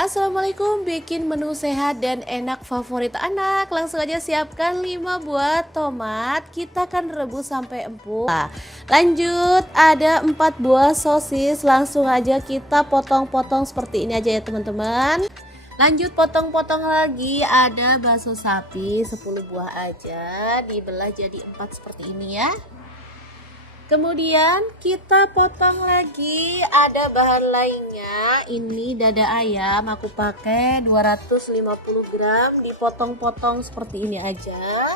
Assalamualaikum, bikin menu sehat dan enak favorit anak. Langsung aja siapkan 5 buah tomat. Kita akan rebus sampai empuk. Lanjut, ada 4 buah sosis. Langsung aja kita potong-potong seperti ini aja ya teman-teman. Lanjut potong-potong lagi, ada bakso sapi 10 buah aja, dibelah jadi 4 seperti ini ya. Kemudian kita potong lagi, ada bahan lainnya. Ini dada ayam, aku pakai 250 gram, dipotong-potong seperti ini aja.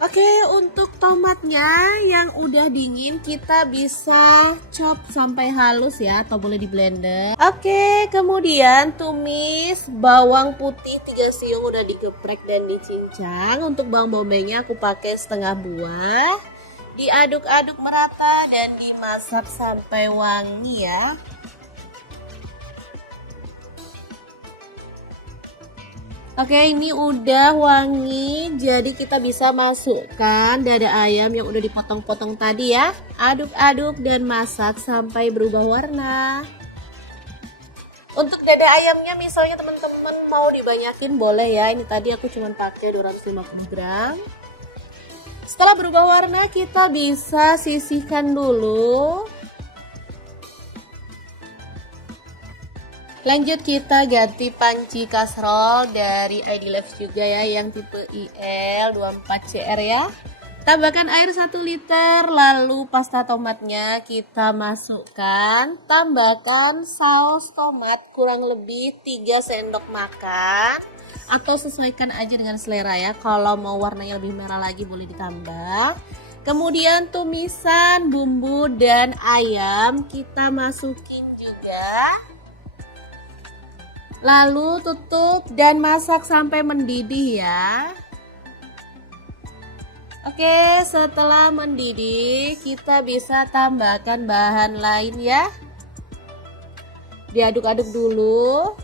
Oke, untuk tomatnya yang udah dingin kita bisa chop sampai halus ya, atau boleh di blender. Oke, kemudian tumis bawang putih 3 siung udah digeprek dan dicincang. Untuk bawang bombaynya aku pakai setengah buah. Diaduk-aduk merata dan dimasak sampai wangi ya. Oke, ini udah wangi, jadi kita bisa masukkan dada ayam yang udah dipotong-potong tadi ya. Aduk-aduk dan masak sampai berubah warna. Untuk dada ayamnya misalnya teman-teman mau dibanyakin boleh ya. Ini tadi aku cuma pakai 250 gram. Setelah berubah warna kita bisa sisihkan dulu. Lanjut kita ganti panci kasrol dari ID Life juga ya, yang tipe IL24CR ya. Tambahkan air 1 liter, lalu pasta tomatnya kita masukkan. Tambahkan saus tomat kurang lebih 3 sendok makan. Atau sesuaikan aja dengan selera ya, kalau mau warnanya lebih merah lagi boleh ditambah. Kemudian tumisan bumbu dan ayam kita masukin juga. Lalu tutup dan masak sampai mendidih ya. Oke, setelah mendidih kita bisa tambahkan bahan lain ya. Diaduk-aduk dulu.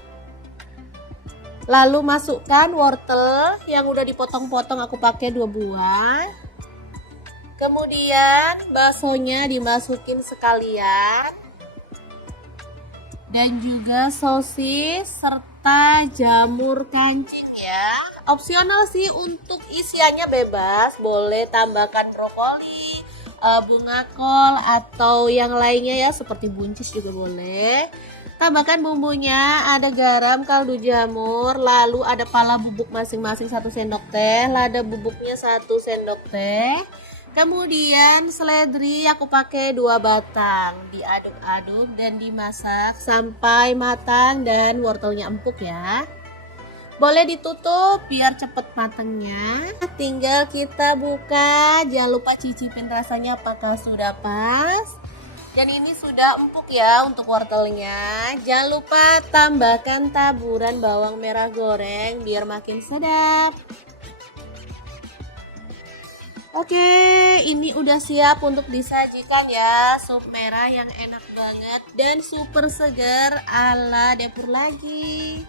Lalu masukkan wortel yang udah dipotong-potong, aku pakai 2 buah. Kemudian baksonya dimasukin sekalian. Dan juga sosis serta jamur kancing ya. Opsional sih, untuk isiannya bebas, boleh tambahkan brokoli, bunga kol atau yang lainnya ya, seperti buncis juga boleh. Tambahkan bumbunya, ada garam, kaldu jamur, lalu ada pala bubuk masing-masing 1 sendok teh, lada bubuknya 1 sendok teh. Kemudian seledri aku pakai 2 batang, diaduk-aduk dan dimasak sampai matang dan wortelnya empuk ya. Boleh ditutup biar cepet matangnya. Tinggal kita buka, jangan lupa cicipin rasanya apakah sudah pas. Dan ini sudah empuk ya untuk wortelnya. Jangan lupa tambahkan taburan bawang merah goreng biar makin sedap. Oke, ini udah siap untuk disajikan ya. Sup merah yang enak banget dan super segar ala dapur lagi.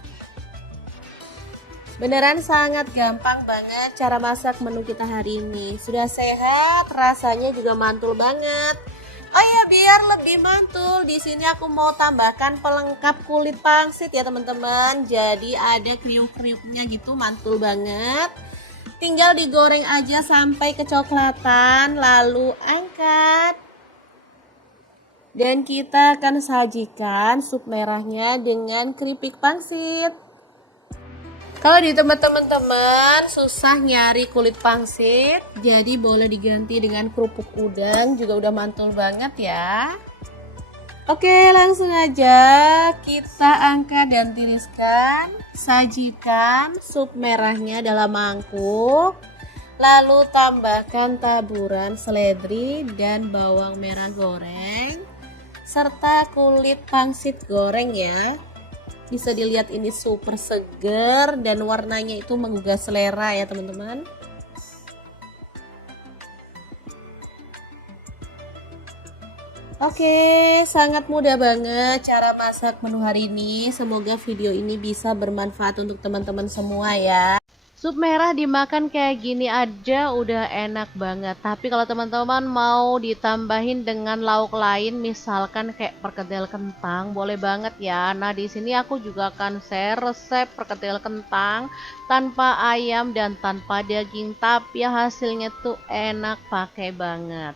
Beneran sangat gampang banget cara masak menu kita hari ini. Sudah sehat, rasanya juga mantul banget. Oh ya, biar lebih mantul, di sini aku mau tambahkan pelengkap kulit pangsit ya teman-teman. Jadi ada kriuk-kriuknya gitu, mantul banget. Tinggal digoreng aja sampai kecoklatan, lalu angkat. Dan kita akan sajikan sup merahnya dengan keripik pangsit. Kalau di tempat teman-teman susah nyari kulit pangsit, jadi boleh diganti dengan kerupuk udang, juga udah mantul banget ya. Oke, langsung aja kita angkat dan tiriskan. Sajikan sup merahnya dalam mangkuk. Lalu tambahkan taburan seledri dan bawang merah goreng serta kulit pangsit goreng ya. Bisa dilihat ini super seger dan warnanya itu menggugah selera ya teman-teman. Oke, sangat mudah banget cara masak menu hari ini. Semoga video ini bisa bermanfaat untuk teman-teman semua ya. Sup merah dimakan kayak gini aja udah enak banget. Tapi kalau teman-teman mau ditambahin dengan lauk lain, misalkan kayak perkedel kentang, boleh banget ya. Nah, di sini aku juga akan share resep perkedel kentang tanpa ayam dan tanpa daging, tapi hasilnya tuh enak pakai banget.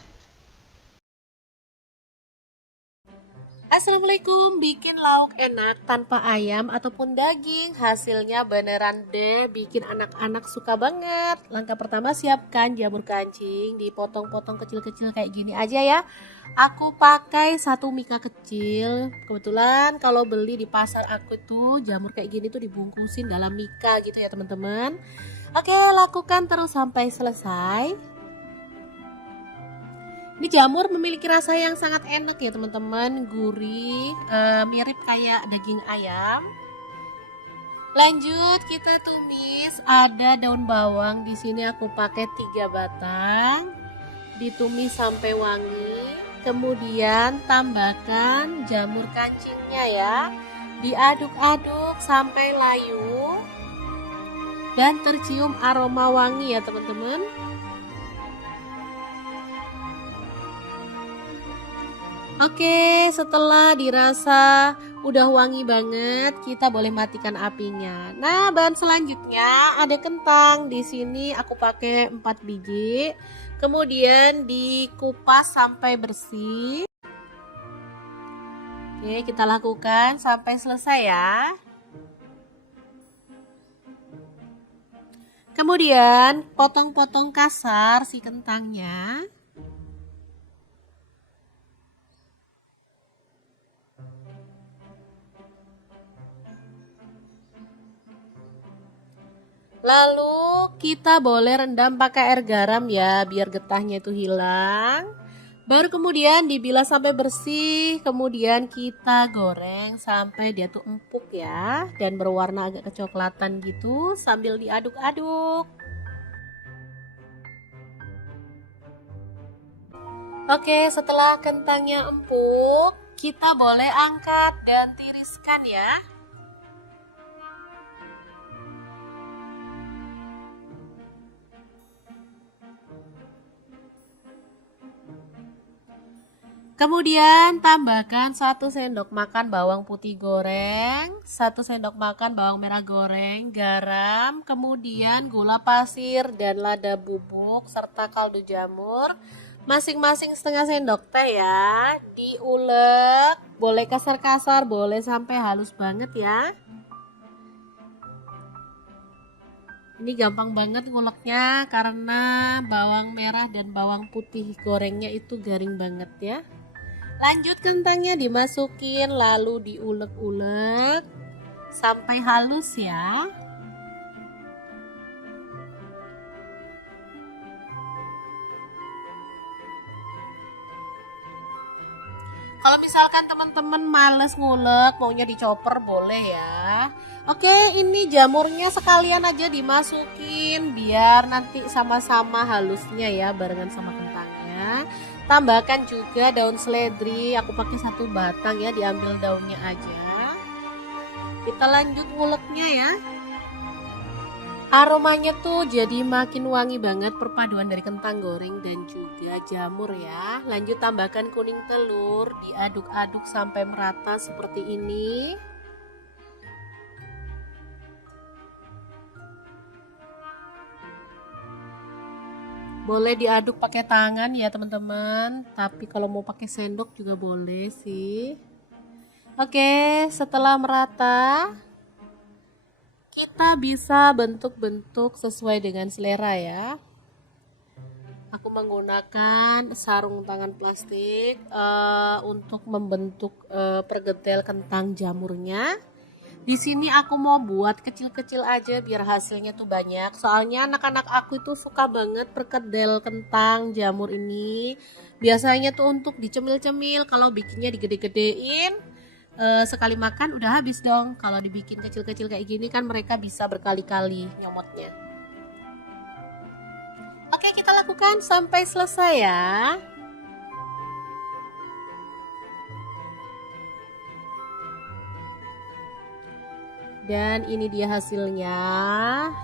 Assalamualaikum, bikin lauk enak tanpa ayam ataupun daging. Hasilnya beneran deh, bikin anak-anak suka banget. Langkah pertama, siapkan jamur kancing, dipotong-potong kecil-kecil kayak gini aja ya. Aku pakai satu mika kecil. Kebetulan kalau beli di pasar aku tuh jamur kayak gini tuh dibungkusin dalam mika gitu ya teman-teman. Oke, lakukan terus sampai selesai. Ini jamur memiliki rasa yang sangat enak ya teman-teman, gurih, mirip kayak daging ayam. Lanjut kita tumis, ada daun bawang di sini aku pakai 3 batang, ditumis sampai wangi. Kemudian tambahkan jamur kancingnya ya, diaduk-aduk sampai layu dan tercium aroma wangi ya teman-teman. Oke, setelah dirasa udah wangi banget, kita boleh matikan apinya. Nah, bahan selanjutnya ada kentang. Di sini aku pakai 4 biji. Kemudian dikupas sampai bersih. Oke, kita lakukan sampai selesai ya. Kemudian potong-potong kasar si kentangnya. Lalu kita boleh rendam pakai air garam ya, biar getahnya itu hilang. Baru kemudian dibilas sampai bersih, kemudian kita goreng sampai dia tuh empuk ya, dan berwarna agak kecoklatan gitu sambil diaduk-aduk. Oke, setelah kentangnya empuk, kita boleh angkat dan tiriskan ya. Kemudian tambahkan 1 sendok makan bawang putih goreng, 1 sendok makan bawang merah goreng, garam, kemudian gula pasir dan lada bubuk serta kaldu jamur. Masing-masing setengah sendok teh ya. Diulek, boleh kasar-kasar, boleh sampai halus banget ya. Ini gampang banget nguleknya karena bawang merah dan bawang putih gorengnya itu garing banget ya. Lanjut kentangnya dimasukin lalu diulek-ulek sampai halus ya. Kalau misalkan teman-teman males ngulek, maunya dicoper boleh ya. Oke, ini jamurnya sekalian aja dimasukin biar nanti sama-sama halusnya ya barengan sama kentangnya. Tambahkan juga daun seledri, aku pakai 1 batang ya, diambil daunnya aja. Kita lanjut nguleknya ya. Aromanya tuh jadi makin wangi banget, perpaduan dari kentang goreng dan juga jamur ya. Lanjut tambahkan kuning telur, diaduk-aduk sampai merata seperti ini. Boleh diaduk pakai tangan ya teman-teman, tapi kalau mau pakai sendok juga boleh sih. Oke, setelah merata, kita bisa bentuk-bentuk sesuai dengan selera ya. Aku menggunakan sarung tangan plastik untuk membentuk perkedel kentang jamurnya. Di sini aku mau buat kecil-kecil aja biar hasilnya tuh banyak. Soalnya anak-anak aku itu suka banget perkedel kentang jamur ini. Biasanya tuh untuk dicemil-cemil, kalau bikinnya digede-gedein sekali makan udah habis dong. Kalau dibikin kecil-kecil kayak gini kan mereka bisa berkali-kali nyomotnya. Oke, kita lakukan sampai selesai ya. Dan ini dia hasilnya.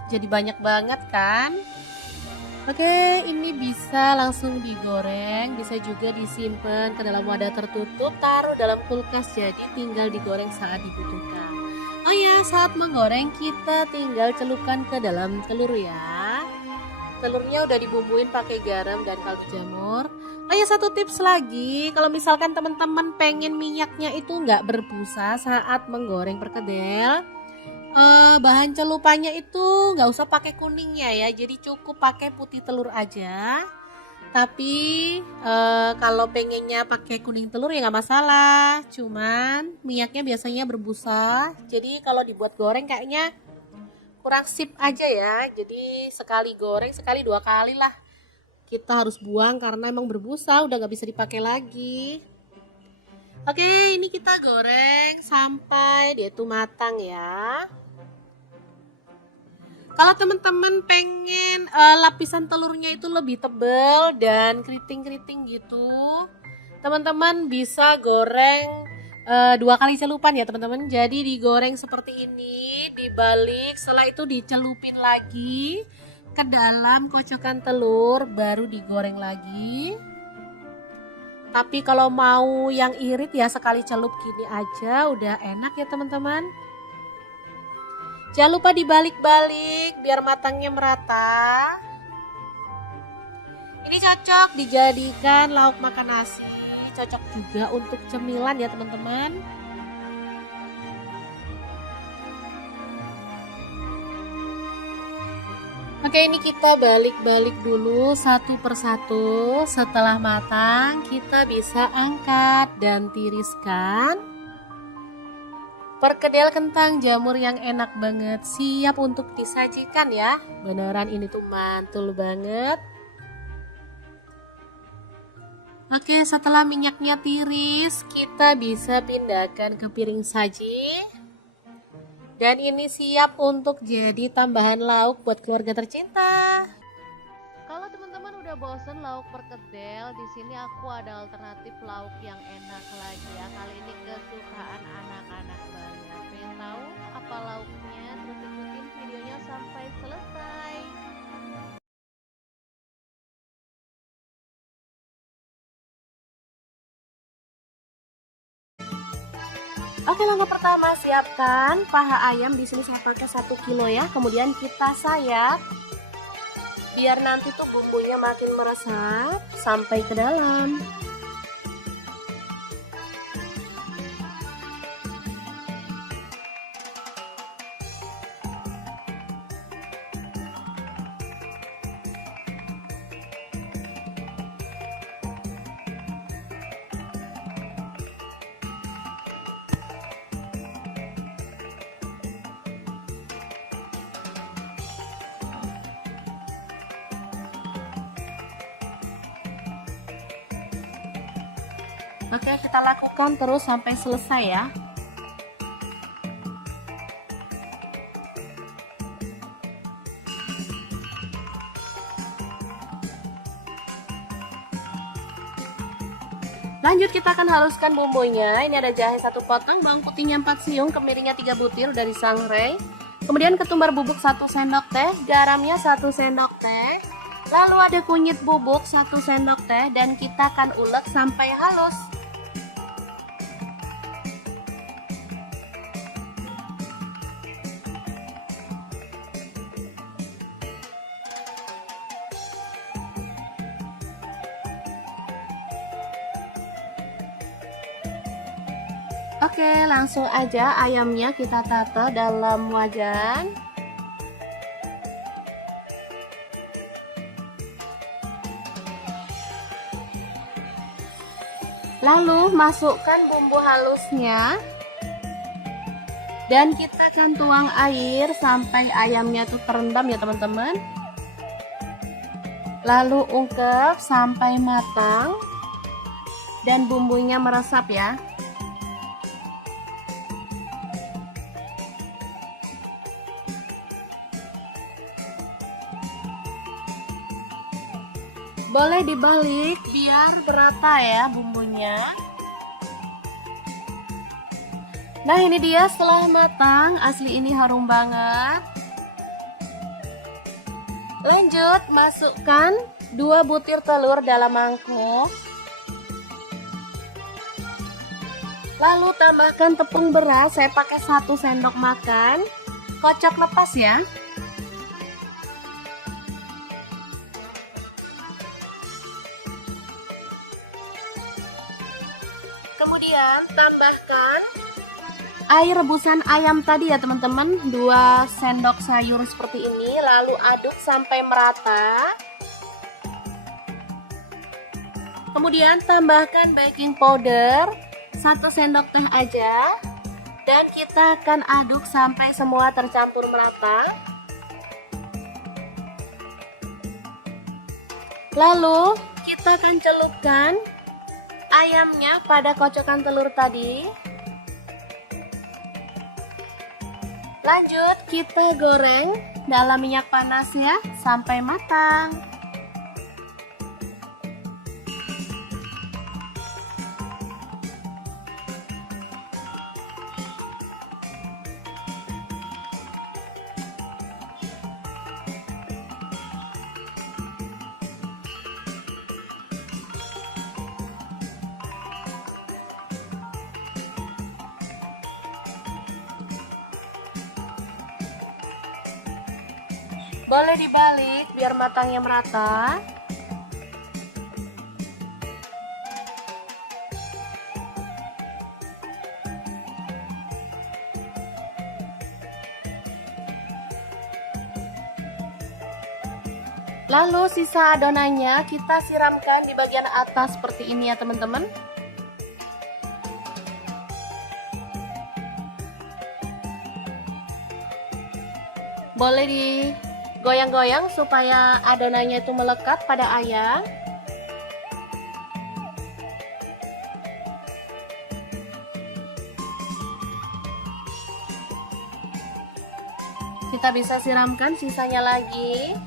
Jadi banyak banget kan? Oke, ini bisa langsung digoreng, bisa juga disimpan ke dalam wadah tertutup, taruh dalam kulkas, jadi tinggal digoreng saat dibutuhkan. Oh ya, saat menggoreng kita tinggal celupkan ke dalam telur ya. Telurnya udah dibumbuin pakai garam dan kaldu jamur. Oh ya, satu tips lagi, kalau misalkan teman-teman pengen minyaknya itu nggak berbusa saat menggoreng perkedel, bahan celupannya itu nggak usah pakai kuningnya ya, jadi cukup pakai putih telur aja. Tapi kalau pengennya pakai kuning telur ya nggak masalah, cuman minyaknya biasanya berbusa, jadi kalau dibuat goreng kayaknya kurang sip aja ya. Jadi sekali goreng sekali 2 kali lah kita harus buang karena emang berbusa, udah nggak bisa dipakai lagi. Oke, ini kita goreng sampai dia itu matang ya. Kalau teman-teman pengen lapisan telurnya itu lebih tebal dan keriting-keriting gitu, teman-teman bisa goreng 2 kali celupan ya teman-teman. Jadi digoreng seperti ini, dibalik, setelah itu dicelupin lagi ke dalam kocokan telur, baru digoreng lagi. Tapi kalau mau yang irit ya sekali celup gini aja udah enak ya teman-teman. Jangan lupa dibalik-balik biar matangnya merata. Ini cocok dijadikan lauk makan nasi, cocok juga untuk cemilan ya teman-teman. Oke, ini kita balik-balik dulu satu persatu. Setelah matang kita bisa angkat dan tiriskan. Perkedel kentang jamur yang enak banget, siap untuk disajikan ya. Beneran ini tuh mantul banget. Oke, setelah minyaknya tiris, kita bisa pindahkan ke piring saji. Dan ini siap untuk jadi tambahan lauk buat keluarga tercinta. Kalau teman-teman udah bosen lauk perkedel, di sini aku ada alternatif lauk yang enak lagi ya. Kali ini kesukaan anak-anak banget. Pengen tahu apa lauknya? Terus ikutin videonya sampai selesai. Oke, langkah pertama siapkan paha ayam. Di sini saya pakai 1 kilo ya. Kemudian kita sayat biar nanti tuh bumbunya makin meresap sampai ke dalam. Oke, kita lakukan terus sampai selesai ya. Lanjut kita akan haluskan bumbunya. Ini ada jahe 1 potong, bawang putihnya 4 siung, kemirinya 3 butir dari sangrai. Kemudian ketumbar bubuk 1 sendok teh, garamnya 1 sendok teh. Lalu ada kunyit bubuk 1 sendok teh dan kita akan ulek sampai halus. Oke, langsung aja ayamnya kita tata dalam wajan. Lalu masukkan bumbu halusnya. Dan kita akan tuang air sampai ayamnya tuh terendam ya teman-teman. Lalu ungkep sampai matang. Dan bumbunya meresap ya. Boleh dibalik biar berata ya bumbunya. Nah ini dia setelah matang, asli ini harum banget. Lanjut, masukkan 2 butir telur dalam mangkok. Lalu tambahkan tepung beras, saya pakai 1 sendok makan. Kocok lepas ya. Kemudian tambahkan air rebusan ayam tadi ya teman-teman, 2 sendok sayur seperti ini. Lalu aduk sampai merata. Kemudian tambahkan baking powder 1 sendok teh aja. Dan kita akan aduk sampai semua tercampur merata. Lalu kita akan celupkan ayamnya pada kocokan telur tadi. Lanjut kita goreng dalam minyak panas ya sampai matang. Boleh dibalik biar matangnya merata. Lalu sisa adonannya kita siramkan di bagian atas seperti ini ya teman-teman. Boleh digoyang-goyang supaya adonannya itu melekat pada ayam. Kita bisa siramkan sisanya lagi.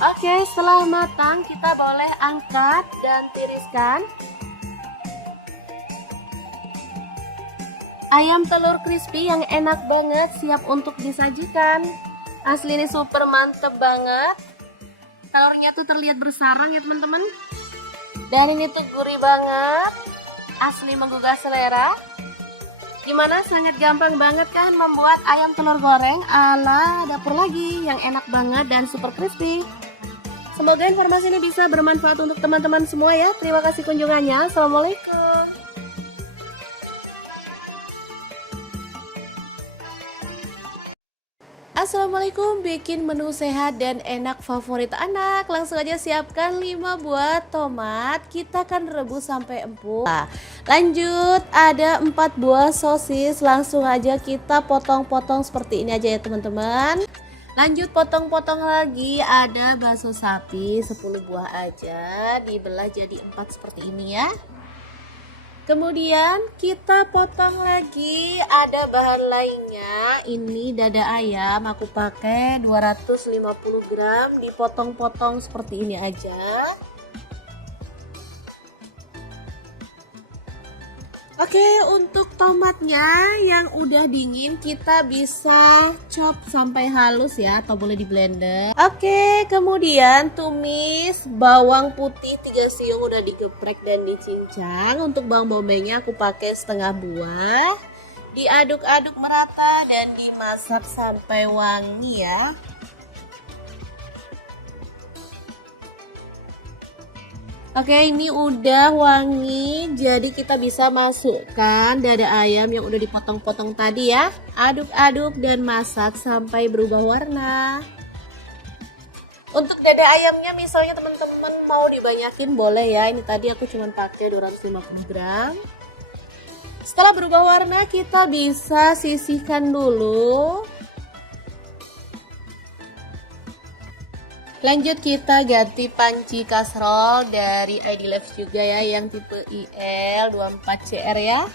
Oke, setelah matang kita boleh angkat dan tiriskan. Ayam telur crispy yang enak banget siap untuk disajikan. Asli ini super mantep banget. Telurnya tuh terlihat bersarang ya teman-teman. Dan ini tuh gurih banget. Asli menggugah selera. Gimana, sangat gampang banget kan membuat ayam telur goreng ala dapur lagi yang enak banget dan super crispy. Semoga informasi ini bisa bermanfaat untuk teman-teman semua ya. Terima kasih kunjungannya. Assalamualaikum. Assalamualaikum, bikin menu sehat dan enak favorit anak. Langsung aja siapkan 5 buah tomat. Kita akan rebus sampai empuk. Lanjut, ada 4 buah sosis. Langsung aja kita potong-potong seperti ini aja ya teman-teman. Lanjut potong-potong lagi, ada bakso sapi 10 buah aja, dibelah jadi 4 seperti ini ya. Kemudian kita potong lagi, ada bahan lainnya. Ini dada ayam, aku pakai 250 gram, dipotong-potong seperti ini aja. Oke, untuk tomatnya yang udah dingin kita bisa chop sampai halus ya, atau boleh di blender. Oke, kemudian tumis bawang putih 3 siung udah digeprek dan dicincang. Untuk bawang bombaynya aku pakai setengah buah. Diaduk-aduk merata dan dimasak sampai wangi ya. Oke, ini udah wangi, jadi kita bisa masukkan dada ayam yang udah dipotong-potong tadi ya. Aduk-aduk dan masak sampai berubah warna. Untuk dada ayamnya misalnya teman-teman mau dibanyakin boleh ya. Ini tadi aku cuma pakai 250 gram. Setelah berubah warna kita bisa sisihkan dulu. Lanjut kita ganti panci kasrol dari ID Life juga ya, yang tipe IL24CR ya.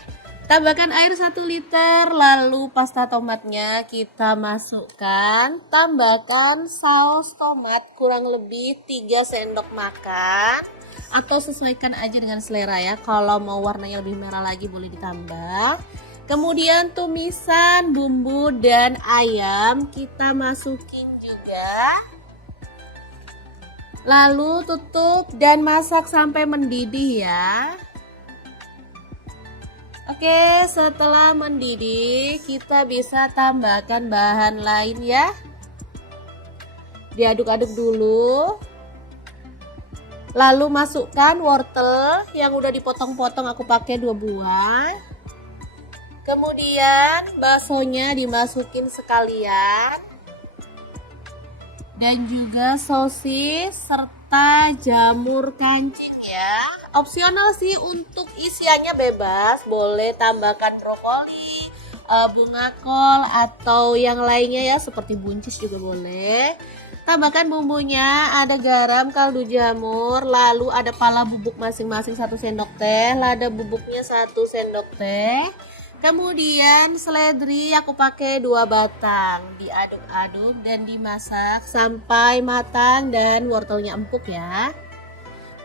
Tambahkan air 1 liter, lalu pasta tomatnya kita masukkan. Tambahkan saus tomat kurang lebih 3 sendok makan. Atau sesuaikan aja dengan selera ya. Kalau mau warnanya lebih merah lagi boleh ditambah. Kemudian tumisan bumbu dan ayam kita masukin juga. Lalu tutup dan masak sampai mendidih ya. Oke, setelah mendidih kita bisa tambahkan bahan lain ya. Diaduk-aduk dulu. Lalu masukkan wortel yang udah dipotong-potong, aku pakai 2 buah. Kemudian baksonya dimasukin sekalian. Dan juga sosis serta jamur kancing ya. Opsional sih, untuk isiannya bebas, boleh tambahkan brokoli, bunga kol atau yang lainnya ya, seperti buncis juga boleh. Tambahkan bumbunya, ada garam, kaldu jamur, lalu ada pala bubuk masing-masing 1 sendok teh, lada bubuknya 1 sendok teh. Kemudian seledri aku pakai 2 batang, diaduk-aduk dan dimasak sampai matang dan wortelnya empuk ya.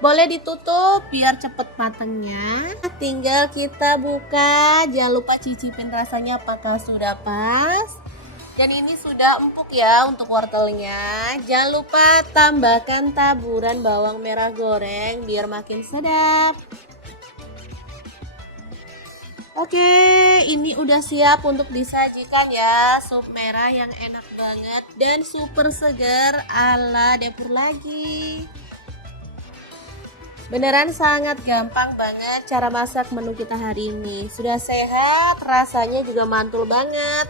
Boleh ditutup biar cepet matangnya. Tinggal kita buka, jangan lupa cicipin rasanya apakah sudah pas. Dan ini sudah empuk ya untuk wortelnya. Jangan lupa tambahkan taburan bawang merah goreng biar makin sedap. Oke, ini udah siap untuk disajikan ya. Sup merah yang enak banget dan super segar ala dapur lagi. Beneran sangat gampang banget cara masak menu kita hari ini. Sudah sehat, rasanya juga mantul banget.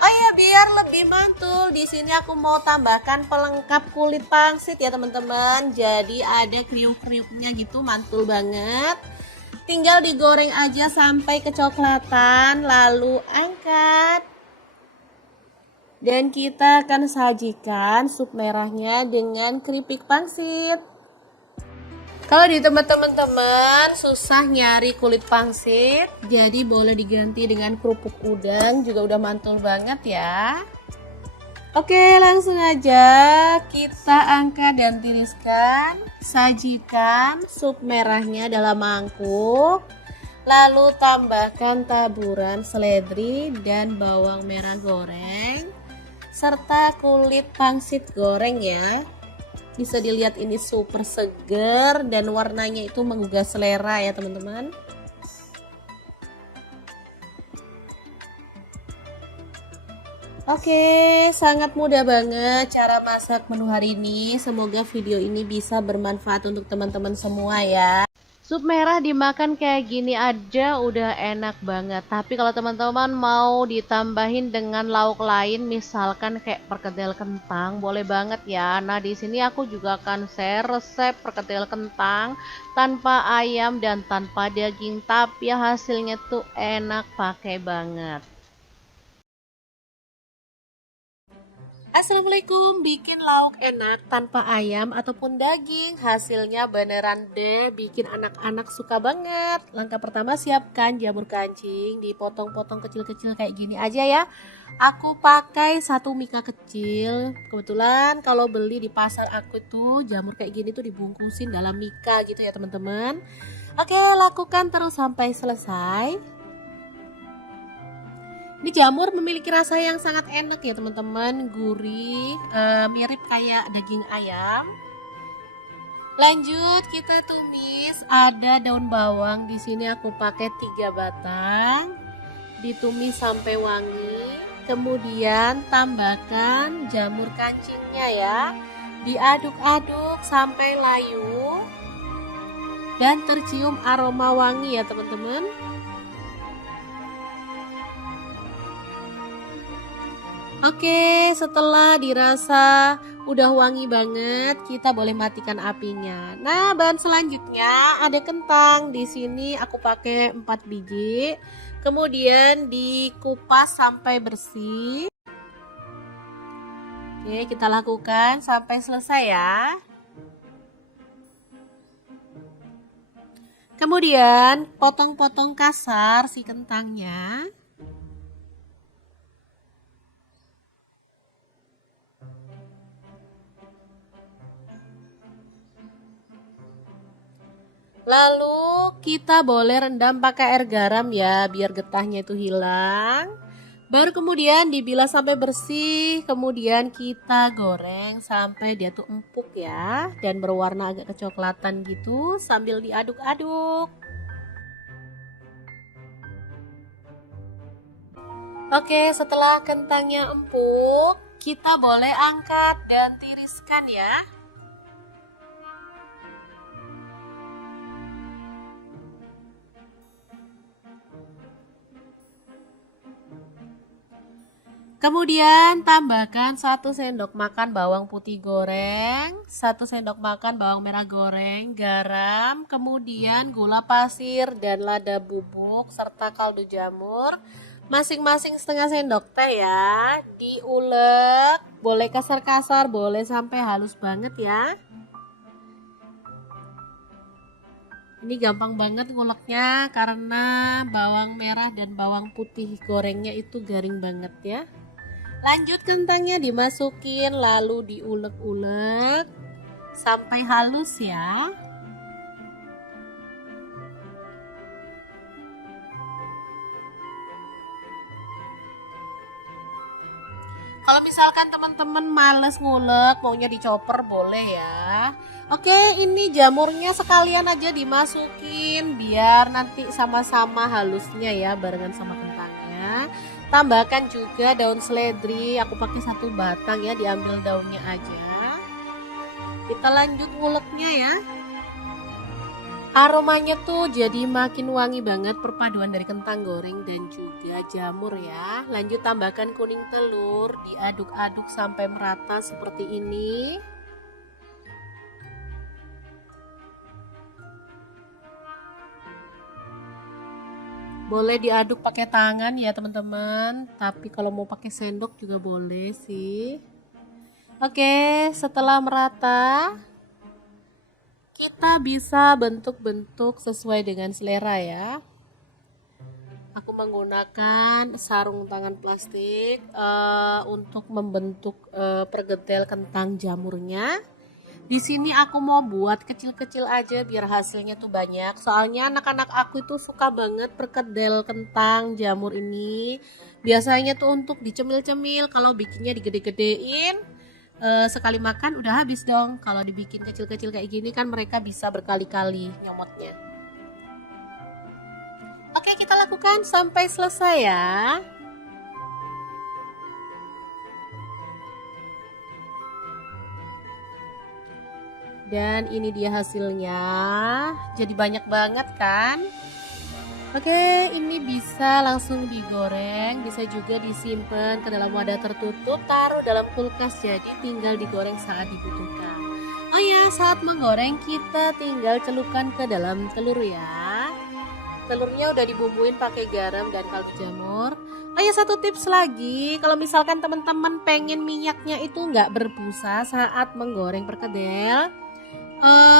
Oh ya, biar lebih mantul, di sini aku mau tambahkan pelengkap kulit pangsit ya teman-teman. Jadi ada kriuk-kriuknya gitu, mantul banget. Tinggal digoreng aja sampai kecoklatan, lalu angkat. Dan kita akan sajikan sup merahnya dengan keripik pangsit. Kalau di tempat teman-teman susah nyari kulit pangsit, jadi boleh diganti dengan kerupuk udang, juga udah mantul banget ya. Oke, langsung aja kita angkat dan tiriskan. Sajikan sup merahnya dalam mangkuk. Lalu tambahkan taburan seledri dan bawang merah goreng serta kulit pangsit goreng ya. Bisa dilihat ini super seger dan warnanya itu menggugah selera ya teman-teman. Oke, sangat mudah banget cara masak menu hari ini. Semoga video ini bisa bermanfaat untuk teman-teman semua ya. Sup merah dimakan kayak gini aja udah enak banget. Tapi kalau teman-teman mau ditambahin dengan lauk lain, misalkan kayak perkedel kentang, boleh banget ya. Nah, di sini aku juga akan share resep perkedel kentang tanpa ayam dan tanpa daging, tapi hasilnya tuh enak pakai banget. Assalamualaikum, bikin lauk enak tanpa ayam ataupun daging, hasilnya beneran deh bikin anak-anak suka banget. Langkah pertama, siapkan jamur kancing, dipotong-potong kecil-kecil kayak gini aja ya. Aku pakai 1 mika kecil. Kebetulan kalau beli di pasar aku tuh jamur kayak gini tuh dibungkusin dalam mika gitu ya teman-teman. Oke, lakukan terus sampai selesai. Ini jamur memiliki rasa yang sangat enak ya teman-teman, gurih, mirip kayak daging ayam. Lanjut kita tumis, ada daun bawang, di sini aku pakai 3 batang. Ditumis sampai wangi. Kemudian tambahkan jamur kancingnya ya. Diaduk-aduk sampai layu dan tercium aroma wangi ya teman-teman. Oke, setelah dirasa udah wangi banget, kita boleh matikan apinya. Nah, bahan selanjutnya ada kentang. Di sini aku pakai 4 biji. Kemudian dikupas sampai bersih. Oke, kita lakukan sampai selesai ya. Kemudian potong-potong kasar si kentangnya. Lalu kita boleh rendam pakai air garam ya, biar getahnya itu hilang. Baru kemudian dibilas sampai bersih, kemudian kita goreng sampai dia tuh empuk ya, dan berwarna agak kecoklatan gitu sambil diaduk-aduk. Oke, setelah kentangnya empuk, kita boleh angkat dan tiriskan ya. Kemudian tambahkan 1 sendok makan bawang putih goreng, 1 sendok makan bawang merah goreng, garam, kemudian gula pasir dan lada bubuk serta kaldu jamur. Masing-masing setengah sendok teh ya. Diulek, boleh kasar-kasar, boleh sampai halus banget ya. Ini gampang banget nguleknya karena bawang merah dan bawang putih gorengnya itu garing banget ya. Lanjut kentangnya dimasukin lalu diulek-ulek sampai halus ya. Kalau misalkan teman-teman males ngulek, maunya dicoper boleh ya. Oke, ini jamurnya sekalian aja dimasukin biar nanti sama-sama halusnya ya barengan sama kentangnya. Tambahkan juga daun seledri, aku pakai 1 batang ya, diambil daunnya aja. Kita lanjut nguleknya ya. Aromanya tuh jadi makin wangi banget, perpaduan dari kentang goreng dan juga jamur ya. Lanjut tambahkan kuning telur, diaduk-aduk sampai merata seperti ini. Boleh diaduk pakai tangan ya teman-teman, tapi kalau mau pakai sendok juga boleh sih. Oke, setelah merata, kita bisa bentuk-bentuk sesuai dengan selera ya. Aku menggunakan sarung tangan plastik untuk membentuk perkedel kentang jamurnya. Di sini aku mau buat kecil-kecil aja biar hasilnya tuh banyak. Soalnya anak-anak aku itu suka banget perkedel kentang jamur ini. Biasanya tuh untuk dicemil-cemil, kalau bikinnya digede-gedein sekali makan udah habis dong. Kalau dibikin kecil-kecil kayak gini kan mereka bisa berkali-kali nyomotnya. Oke, kita lakukan sampai selesai ya. Dan ini dia hasilnya. Jadi banyak banget kan? Oke, ini bisa langsung digoreng, bisa juga disimpan ke dalam wadah tertutup, taruh dalam kulkas, jadi tinggal digoreng saat dibutuhkan. Oh ya, saat menggoreng kita tinggal celupkan ke dalam telur ya. Telurnya udah dibumbuin pakai garam dan kaldu jamur. Oh ya, satu tips lagi, kalau misalkan teman-teman pengen minyaknya itu nggak berbusa saat menggoreng perkedel,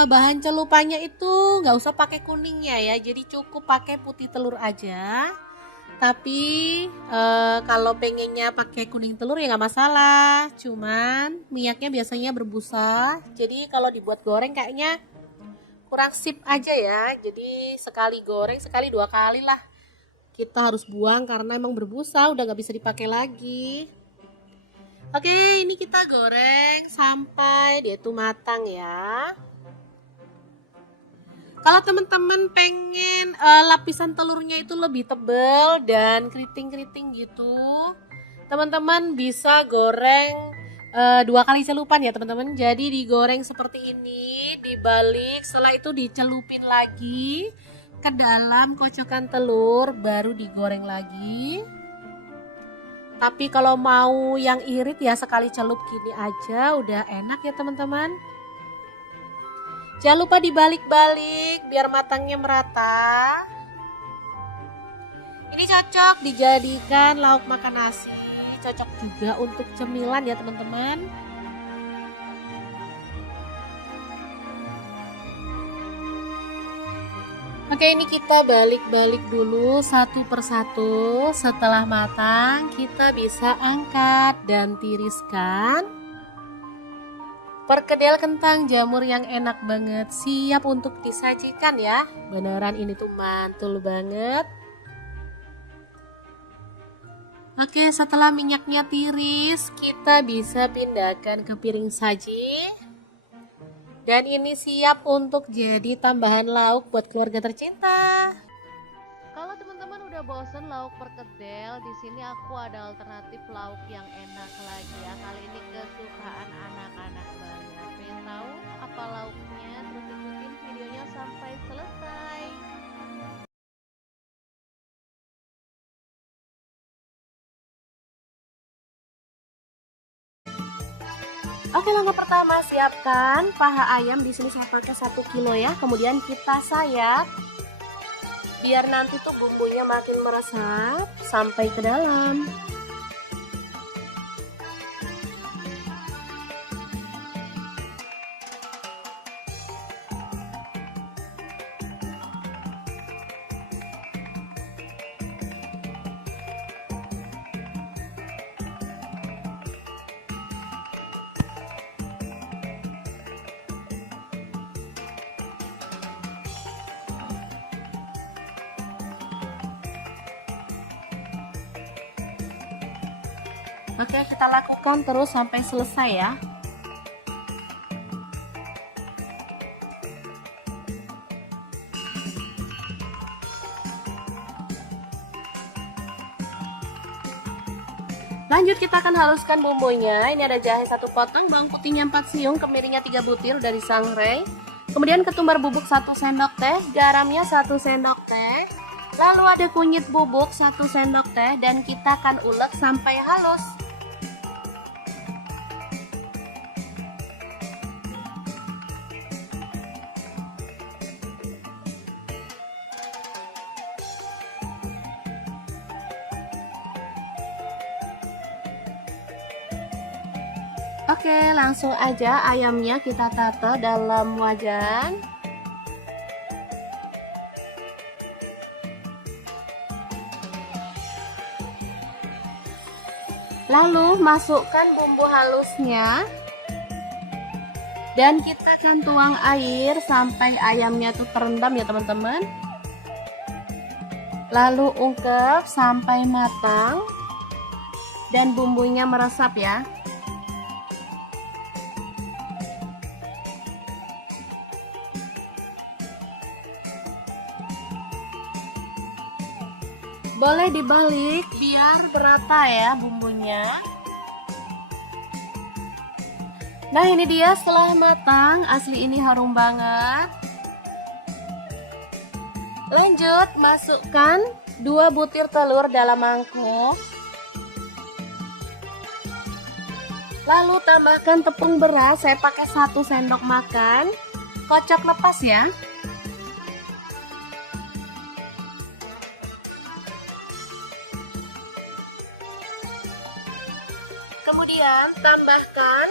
bahan celupannya itu nggak usah pakai kuningnya ya, jadi cukup pakai putih telur aja. Tapi kalau pengennya pakai kuning telur ya nggak masalah, cuman minyaknya biasanya berbusa, jadi kalau dibuat goreng kayaknya kurang sip aja ya. Jadi sekali goreng sekali 2 kali lah kita harus buang karena emang berbusa, udah nggak bisa dipakai lagi. Oke, ini kita goreng sampai dia tuh matang ya. Kalau teman-teman pengen lapisan telurnya itu lebih tebal dan keriting-keriting gitu, teman-teman bisa goreng 2 kali celupan ya teman-teman. Jadi digoreng seperti ini, dibalik, setelah itu dicelupin lagi ke dalam kocokan telur, baru digoreng lagi. Tapi kalau mau yang irit ya sekali celup gini aja udah enak ya teman-teman. Jangan lupa dibalik-balik biar matangnya merata. Ini cocok dijadikan lauk makan nasi, cocok juga untuk cemilan ya teman-teman. Oke, ini kita balik-balik dulu satu persatu. Setelah matang, kita bisa angkat dan tiriskan. Perkedel kentang jamur yang enak banget, siap untuk disajikan ya. Beneran ini tuh mantul banget. Oke, setelah minyaknya tiris, kita bisa pindahkan ke piring saji. Dan ini siap untuk jadi tambahan lauk buat keluarga tercinta. Kalau teman-teman udah bosen lauk perkedel, di sini aku ada alternatif lauk yang enak lagi ya. Kali ini kesukaan anak-anak banget. Pengen tahu apa lauknya? Terus ikutin videonya sampai selesai. Oke, langkah pertama siapkan paha ayam. Di sini saya pakai 1 kilo ya. Kemudian kita sayat biar nanti tuh bumbunya makin meresap sampai ke dalam. Oke, kita lakukan terus sampai selesai ya. Lanjut kita akan haluskan bumbunya. Ini ada jahe 1 potong, bawang putihnya 4 siung, kemirinya 3 butir dari sangrai. Kemudian ketumbar bubuk 1 sendok teh, garamnya 1 sendok teh. Lalu ada kunyit bubuk 1 sendok teh dan kita akan ulek sampai halus. Oke, langsung aja ayamnya kita tata dalam wajan. Lalu masukkan bumbu halusnya. Dan kita akan tuang air sampai ayamnya tuh terendam ya teman-teman. Lalu ungkep sampai matang. Dan bumbunya meresap ya. Boleh dibalik biar merata ya bumbunya. Nah, ini dia setelah matang, asli ini harum banget. Lanjut, masukkan 2 butir telur dalam mangkuk. Lalu tambahkan tepung beras, saya pakai 1 sendok makan. Kocok lepas ya. Kemudian tambahkan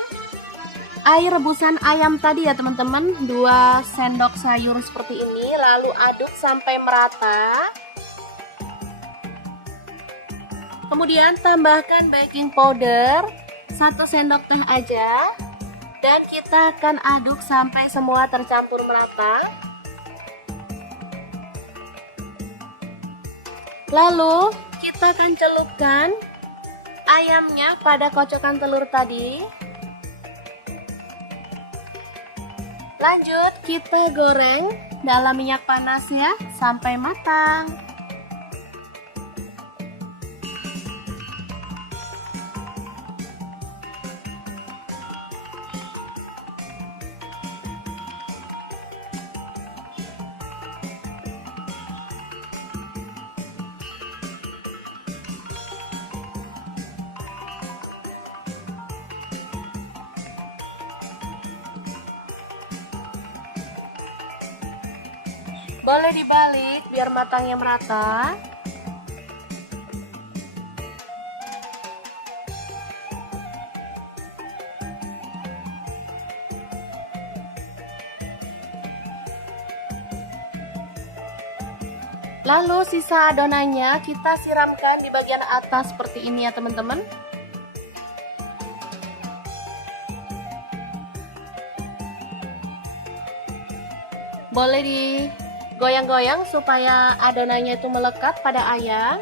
air rebusan ayam tadi ya teman-teman, 2 sendok sayur seperti ini. Lalu aduk sampai merata. Kemudian tambahkan baking powder 1 sendok teh aja. Dan kita akan aduk sampai semua tercampur merata. Lalu kita akan celupkan ayamnya pada kocokan telur tadi. Lanjut kita goreng dalam minyak panas ya sampai matang. Boleh dibalik biar matangnya merata. Lalu sisa adonannya kita siramkan di bagian atas seperti ini ya teman-teman. Boleh digoyang-goyang supaya adonannya itu melekat pada ayam.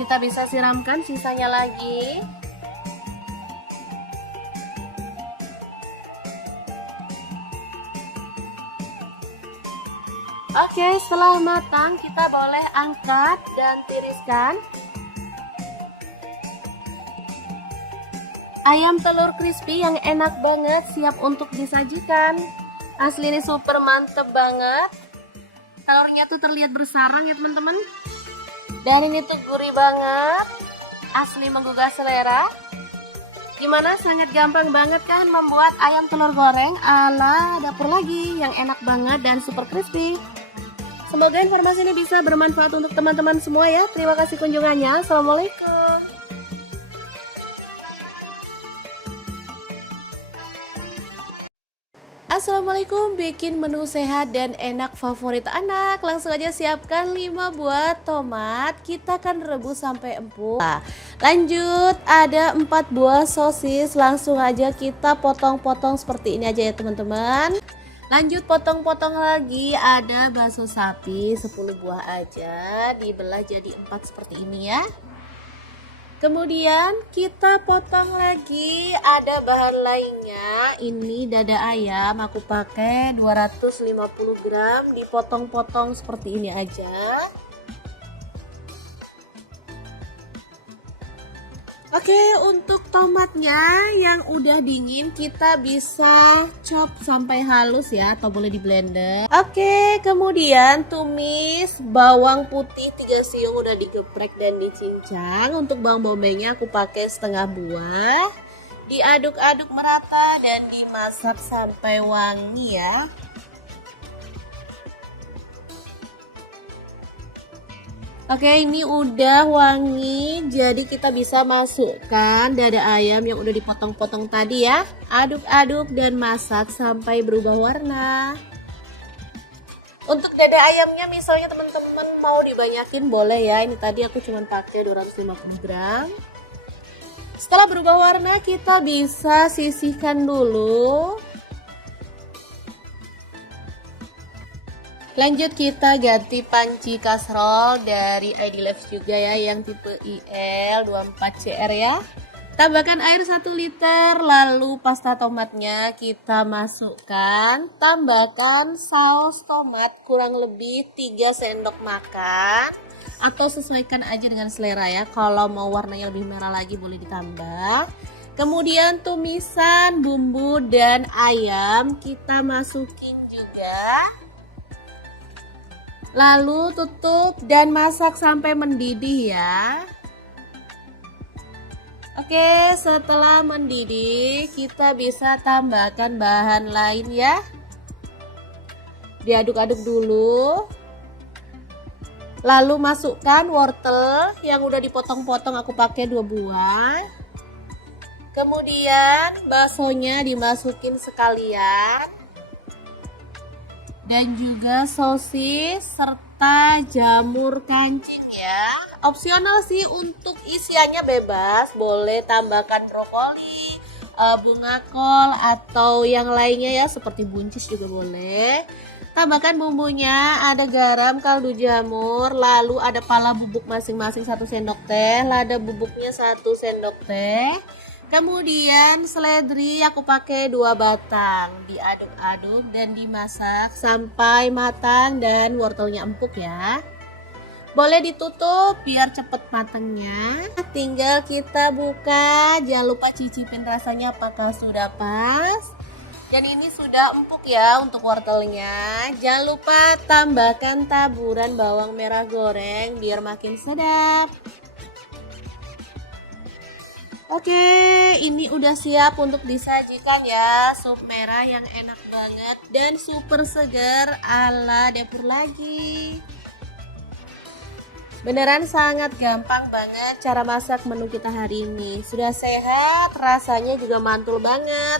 Kita bisa siramkan sisanya lagi. Oke, setelah matang kita boleh angkat dan tiriskan. Ayam telur crispy yang enak banget siap untuk disajikan. Asli ini super mantep banget. Telurnya tuh terlihat bersarang ya teman-teman. Dan ini tuh gurih banget. Asli menggugah selera. Gimana, sangat gampang banget kan membuat ayam telur goreng ala dapur lagi yang enak banget dan super crispy. Semoga informasi ini bisa bermanfaat untuk teman-teman semua ya. Terima kasih kunjungannya. Assalamualaikum. Assalamualaikum, bikin menu sehat dan enak favorit anak. Langsung aja siapkan 5 buah tomat. Kita akan rebus sampai empuk. Lanjut, ada 4 buah sosis. Langsung aja kita potong-potong seperti ini aja ya teman-teman. Lanjut potong-potong lagi, ada bakso sapi 10 buah aja, dibelah jadi 4 seperti ini ya. Kemudian kita potong lagi, ada bahan lainnya. Ini dada ayam, aku pakai 250 gram, dipotong-potong seperti ini aja. Oke, untuk tomatnya yang udah dingin kita bisa chop sampai halus ya, atau boleh di blender. Oke, kemudian tumis bawang putih 3 siung udah digeprek dan dicincang. Untuk bawang bombaynya aku pakai setengah buah. Diaduk-aduk merata dan dimasak sampai wangi ya. Oke, ini udah wangi, jadi kita bisa masukkan dada ayam yang udah dipotong-potong tadi ya. Aduk-aduk dan masak sampai berubah warna. Untuk dada ayamnya misalnya teman-teman mau dibanyakin boleh ya. Ini tadi aku cuma pakai 250 gram. Setelah berubah warna kita bisa sisihkan dulu. Lanjut kita ganti panci kasrol dari ID Life juga ya, yang tipe IL 24CR ya. Tambahkan air 1 liter, lalu pasta tomatnya kita masukkan. Tambahkan saus tomat kurang lebih 3 sendok makan. Atau sesuaikan aja dengan selera ya, kalau mau warnanya lebih merah lagi boleh ditambah. Kemudian tumisan bumbu dan ayam kita masukin juga. Lalu tutup dan masak sampai mendidih ya. Oke, setelah mendidih kita bisa tambahkan bahan lain ya. Diaduk-aduk dulu. Lalu masukkan wortel yang udah dipotong-potong, aku pakai 2 buah. Kemudian baksonya dimasukin sekalian. Dan juga sosis serta jamur kancing ya. Opsional sih, untuk isiannya bebas, boleh tambahkan brokoli, bunga kol atau yang lainnya ya, seperti buncis juga boleh. Tambahkan bumbunya, ada garam, kaldu jamur, lalu ada pala bubuk masing-masing 1 sendok teh, lada bubuknya 1 sendok teh. Kemudian seledri aku pakai 2 batang, diaduk-aduk dan dimasak sampai matang dan wortelnya empuk ya. Boleh ditutup biar cepet matangnya. Tinggal kita buka, jangan lupa cicipin rasanya apakah sudah pas. Dan ini sudah empuk ya untuk wortelnya. Jangan lupa tambahkan taburan bawang merah goreng biar makin sedap. Oke, ini udah siap untuk disajikan ya. Sup merah yang enak banget dan super segar ala dapur lagi. Beneran sangat gampang banget cara masak menu kita hari ini. Sudah sehat, rasanya juga mantul banget.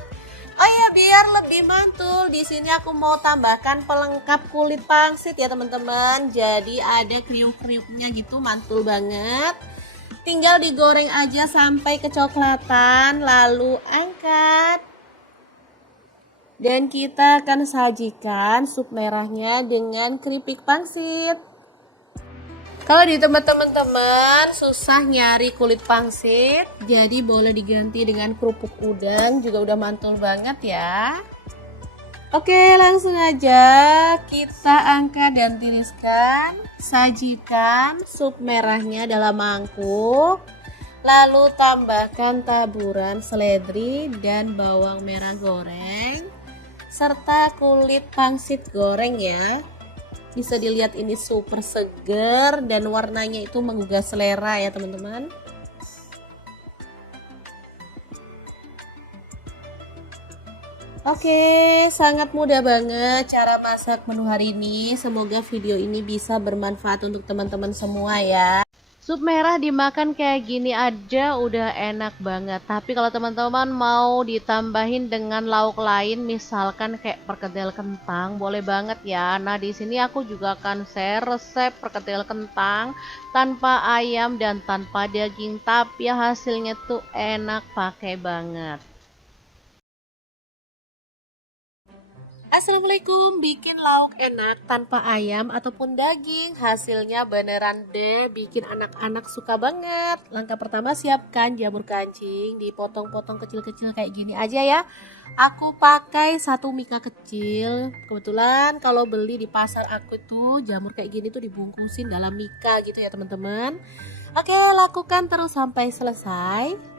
Oh ya, biar lebih mantul, di sini aku mau tambahkan pelengkap kulit pangsit ya teman-teman. Jadi ada kriuk-kriuknya gitu, mantul banget. Tinggal digoreng aja sampai kecoklatan, lalu angkat. Dan kita akan sajikan sup merahnya dengan keripik pangsit. Kalau di tempat teman-teman susah nyari kulit pangsit, jadi boleh diganti dengan kerupuk udang, juga udah mantul banget ya. Oke, langsung aja kita angkat dan tiriskan. Sajikan sup merahnya dalam mangkuk. Lalu tambahkan taburan seledri dan bawang merah goreng serta kulit pangsit goreng ya. Bisa dilihat ini super seger dan warnanya itu menggugah selera ya teman-teman. Oke, sangat mudah banget cara masak menu hari ini. Semoga video ini bisa bermanfaat untuk teman-teman semua ya. Sup merah dimakan kayak gini aja udah enak banget. Tapi kalau teman-teman mau ditambahin dengan lauk lain, misalkan kayak perkedel kentang, boleh banget ya. Nah, di sini aku juga akan share resep perkedel kentang tanpa ayam dan tanpa daging, tapi hasilnya tuh enak pakai banget. Assalamualaikum, bikin lauk enak tanpa ayam ataupun daging, hasilnya beneran deh bikin anak-anak suka banget. Langkah pertama, siapkan jamur kancing, dipotong-potong kecil-kecil kayak gini aja ya. Aku pakai 1 mika kecil. Kebetulan kalau beli di pasar aku tuh jamur kayak gini tuh dibungkusin dalam mika gitu ya teman-teman. Oke, lakukan terus sampai selesai.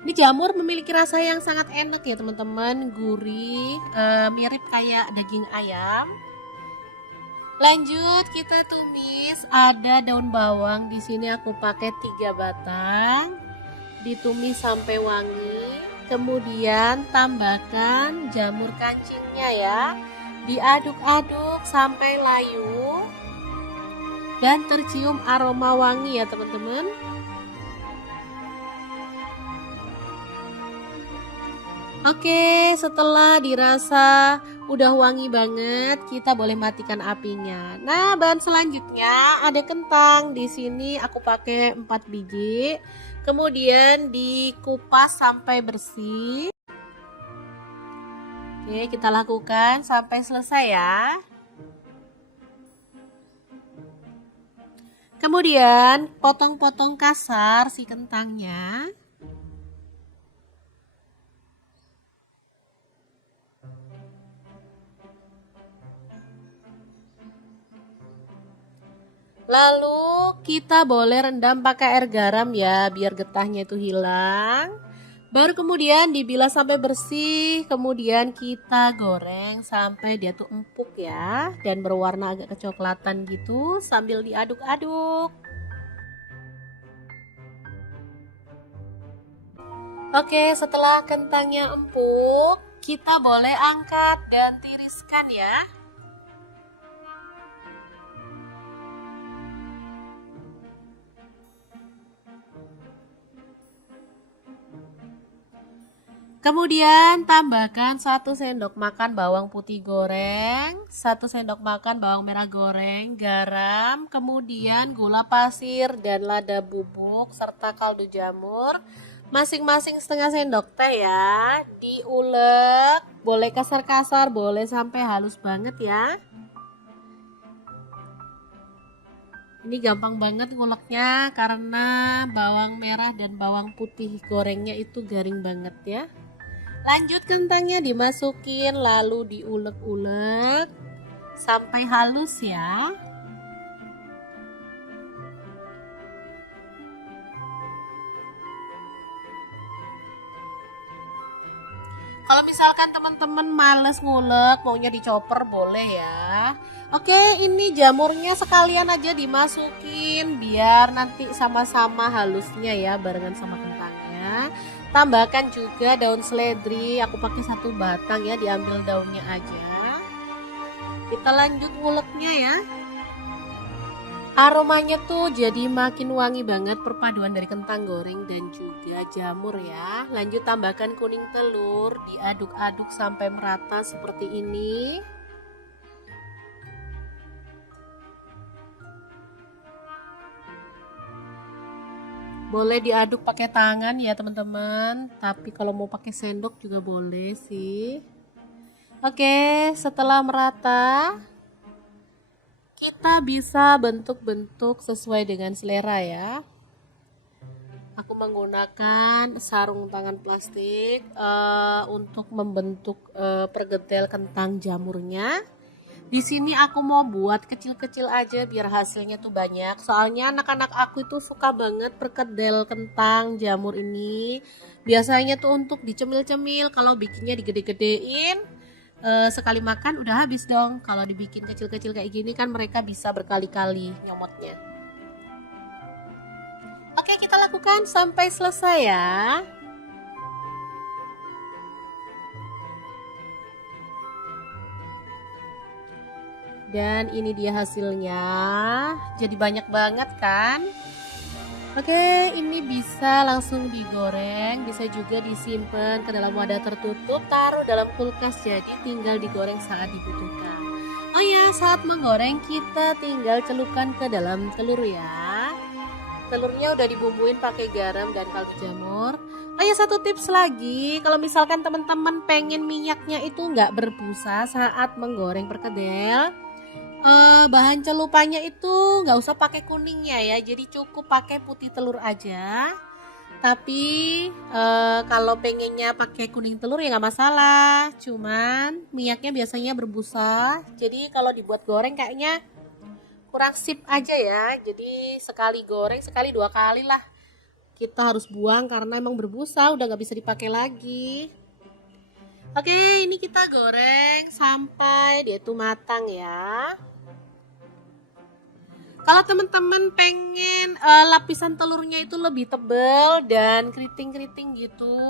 Ini jamur memiliki rasa yang sangat enak ya teman-teman, gurih, mirip kayak daging ayam. Lanjut kita tumis, ada daun bawang, di sini aku pakai 3 batang, ditumis sampai wangi. Kemudian tambahkan jamur kancingnya ya, diaduk-aduk sampai layu dan tercium aroma wangi ya teman-teman. Oke, setelah dirasa udah wangi banget, kita boleh matikan apinya. Nah, bahan selanjutnya ada kentang. Di sini aku pakai 4 biji. Kemudian dikupas sampai bersih. Oke, kita lakukan sampai selesai ya. Kemudian potong-potong kasar si kentangnya. Lalu kita boleh rendam pakai air garam ya, biar getahnya itu hilang. Baru kemudian dibilas sampai bersih, kemudian kita goreng sampai dia tuh empuk ya, dan berwarna agak kecoklatan gitu sambil diaduk-aduk. Oke, setelah kentangnya empuk, kita boleh angkat dan tiriskan ya. Kemudian tambahkan 1 sendok makan bawang putih goreng, 1 sendok makan bawang merah goreng, garam, kemudian gula pasir dan lada bubuk serta kaldu jamur, masing-masing setengah sendok teh ya. Diulek, boleh kasar-kasar, boleh sampai halus banget ya. Ini gampang banget nguleknya karena bawang merah dan bawang putih gorengnya itu garing banget ya. Lanjut kentangnya dimasukin lalu diulek-ulek sampai halus ya. Kalau misalkan teman-teman males ngulek, maunya dicoper boleh ya. Oke, ini jamurnya sekalian aja dimasukin biar nanti sama-sama halusnya ya barengan sama kentangnya. Tambahkan juga daun seledri, aku pakai 1 batang ya, diambil daunnya aja. Kita lanjut nguleknya ya. Aromanya tuh jadi makin wangi banget, perpaduan dari kentang goreng dan juga jamur ya. Lanjut tambahkan kuning telur, diaduk-aduk sampai merata seperti ini. Boleh diaduk pakai tangan ya teman-teman, tapi kalau mau pakai sendok juga boleh sih. Oke, setelah merata, kita bisa bentuk-bentuk sesuai dengan selera ya. Aku menggunakan sarung tangan plastik untuk membentuk perkedel kentang jamurnya. Di sini aku mau buat kecil-kecil aja biar hasilnya tuh banyak. Soalnya anak-anak aku itu suka banget perkedel kentang jamur ini. Biasanya tuh untuk dicemil-cemil, kalau bikinnya digede-gedein sekali makan udah habis dong. Kalau dibikin kecil-kecil kayak gini kan mereka bisa berkali-kali nyomotnya. Oke, kita lakukan sampai selesai ya. Dan ini dia hasilnya. Jadi banyak banget kan? Oke, ini bisa langsung digoreng, bisa juga disimpan ke dalam wadah tertutup, taruh dalam kulkas, jadi tinggal digoreng saat dibutuhkan. Oh ya, saat menggoreng kita tinggal celupkan ke dalam telur ya. Telurnya udah dibumbuin pakai garam dan kaldu jamur. Oh ya, satu tips lagi, kalau misalkan teman-teman pengen minyaknya itu nggak berbusa saat menggoreng perkedel, bahan celupannya itu nggak usah pakai kuningnya ya, jadi cukup pakai putih telur aja. Tapi kalau pengennya pakai kuning telur ya nggak masalah, cuman minyaknya biasanya berbusa, jadi kalau dibuat goreng kayaknya kurang sip aja ya. Jadi sekali goreng sekali 2 kali lah kita harus buang karena emang berbusa, udah nggak bisa dipakai lagi. Oke, ini kita goreng sampai dia tuh matang ya. Kalau teman-teman pengen lapisan telurnya itu lebih tebal dan keriting-keriting gitu,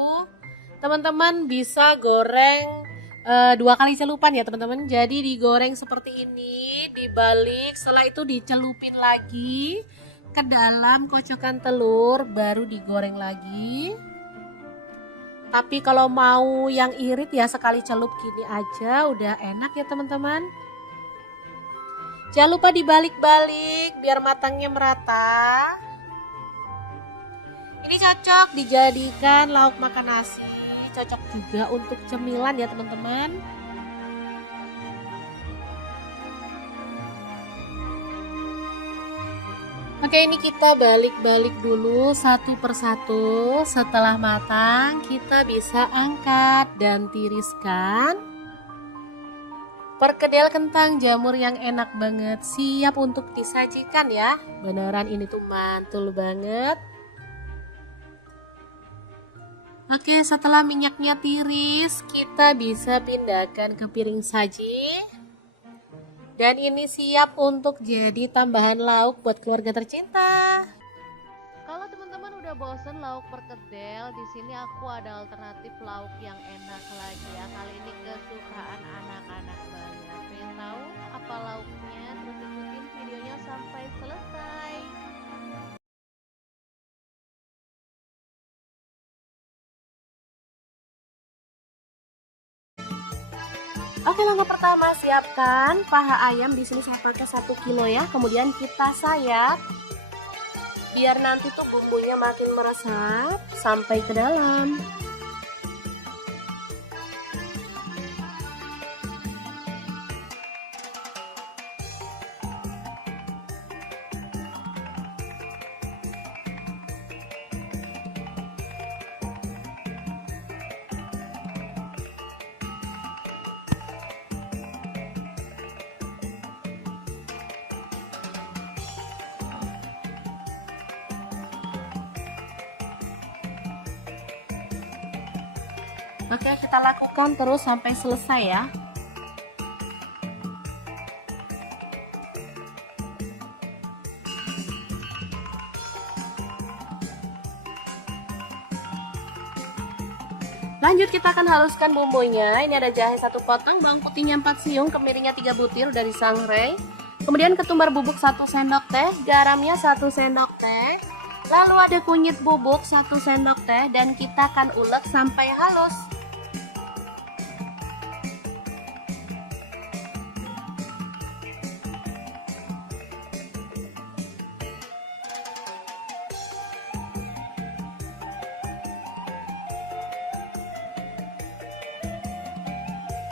teman-teman bisa goreng 2 kali celupan ya teman-teman. Jadi digoreng seperti ini, dibalik, setelah itu dicelupin lagi ke dalam kocokan telur, baru digoreng lagi. Tapi kalau mau yang irit ya sekali celup gini aja udah enak ya teman-teman. Jangan lupa dibalik-balik biar matangnya merata. Ini cocok dijadikan lauk makan nasi, cocok juga untuk cemilan ya teman-teman. Oke, ini kita balik-balik dulu satu persatu. Setelah matang kita bisa angkat dan tiriskan. Perkedel kentang jamur yang enak banget, siap untuk disajikan ya. Beneran ini tuh mantul banget. Oke, setelah minyaknya tiris, kita bisa pindahkan ke piring saji. Dan ini siap untuk jadi tambahan lauk buat keluarga tercinta. Kalau teman-teman udah bosen lauk perkedel, di sini aku ada alternatif lauk yang enak lagi ya. Kali ini kesukaan anak-anak banget. Pengen tahu apa lauknya? Terus ikutin videonya sampai selesai. Oke, langkah pertama siapkan paha ayam. Di sini saya pakai 1 kilo ya. Kemudian kita sayat biar nanti tuh bumbunya makin meresap sampai ke dalam. Oke, kita lakukan terus sampai selesai ya. Lanjut kita akan haluskan bumbunya. Ini ada jahe 1 potong, bawang putihnya 4 siung, kemirinya 3 butir dari sangrai. Kemudian ketumbar bubuk 1 sendok teh, garamnya 1 sendok teh. Lalu ada kunyit bubuk 1 sendok teh dan kita akan ulek sampai halus.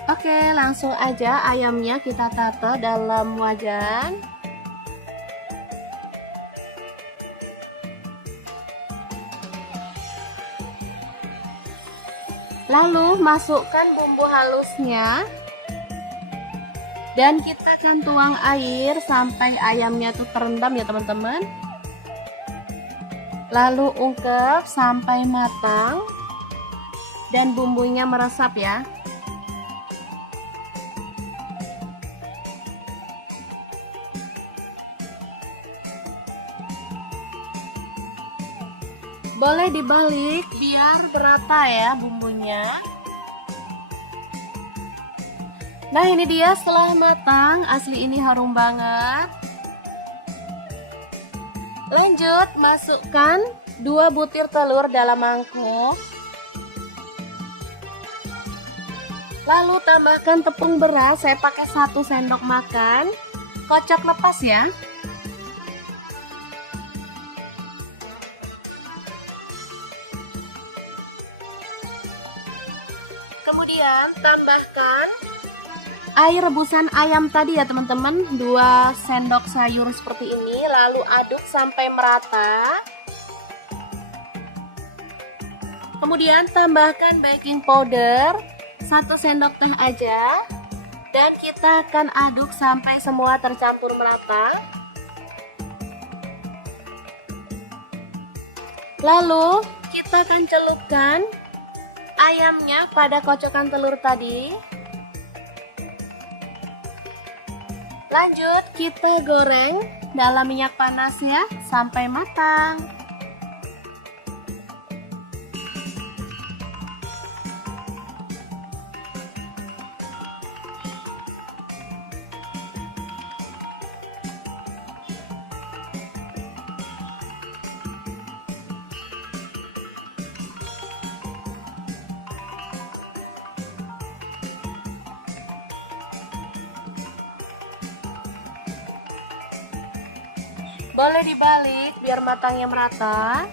Oke, langsung aja ayamnya kita tata dalam wajan. Lalu masukkan bumbu halusnya. Dan kita akan tuang air sampai ayamnya tuh terendam ya teman-teman. Lalu ungkep sampai matang. Dan bumbunya meresap ya. Boleh dibalik biar merata ya bumbunya. Nah ini dia setelah matang, asli ini harum banget. Lanjut masukkan 2 butir telur dalam mangkuk. Lalu tambahkan tepung beras, saya pakai 1 sendok makan. Kocok lepas ya. Kemudian tambahkan air rebusan ayam tadi ya teman-teman, 2 sendok sayur seperti ini. Lalu aduk sampai merata. Kemudian tambahkan baking powder 1 sendok teh aja. Dan kita akan aduk sampai semua tercampur merata. Lalu kita akan celupkan ayamnya pada kocokan telur tadi. Lanjut kita goreng dalam minyak panas ya sampai matang. Boleh dibalik biar matangnya merata.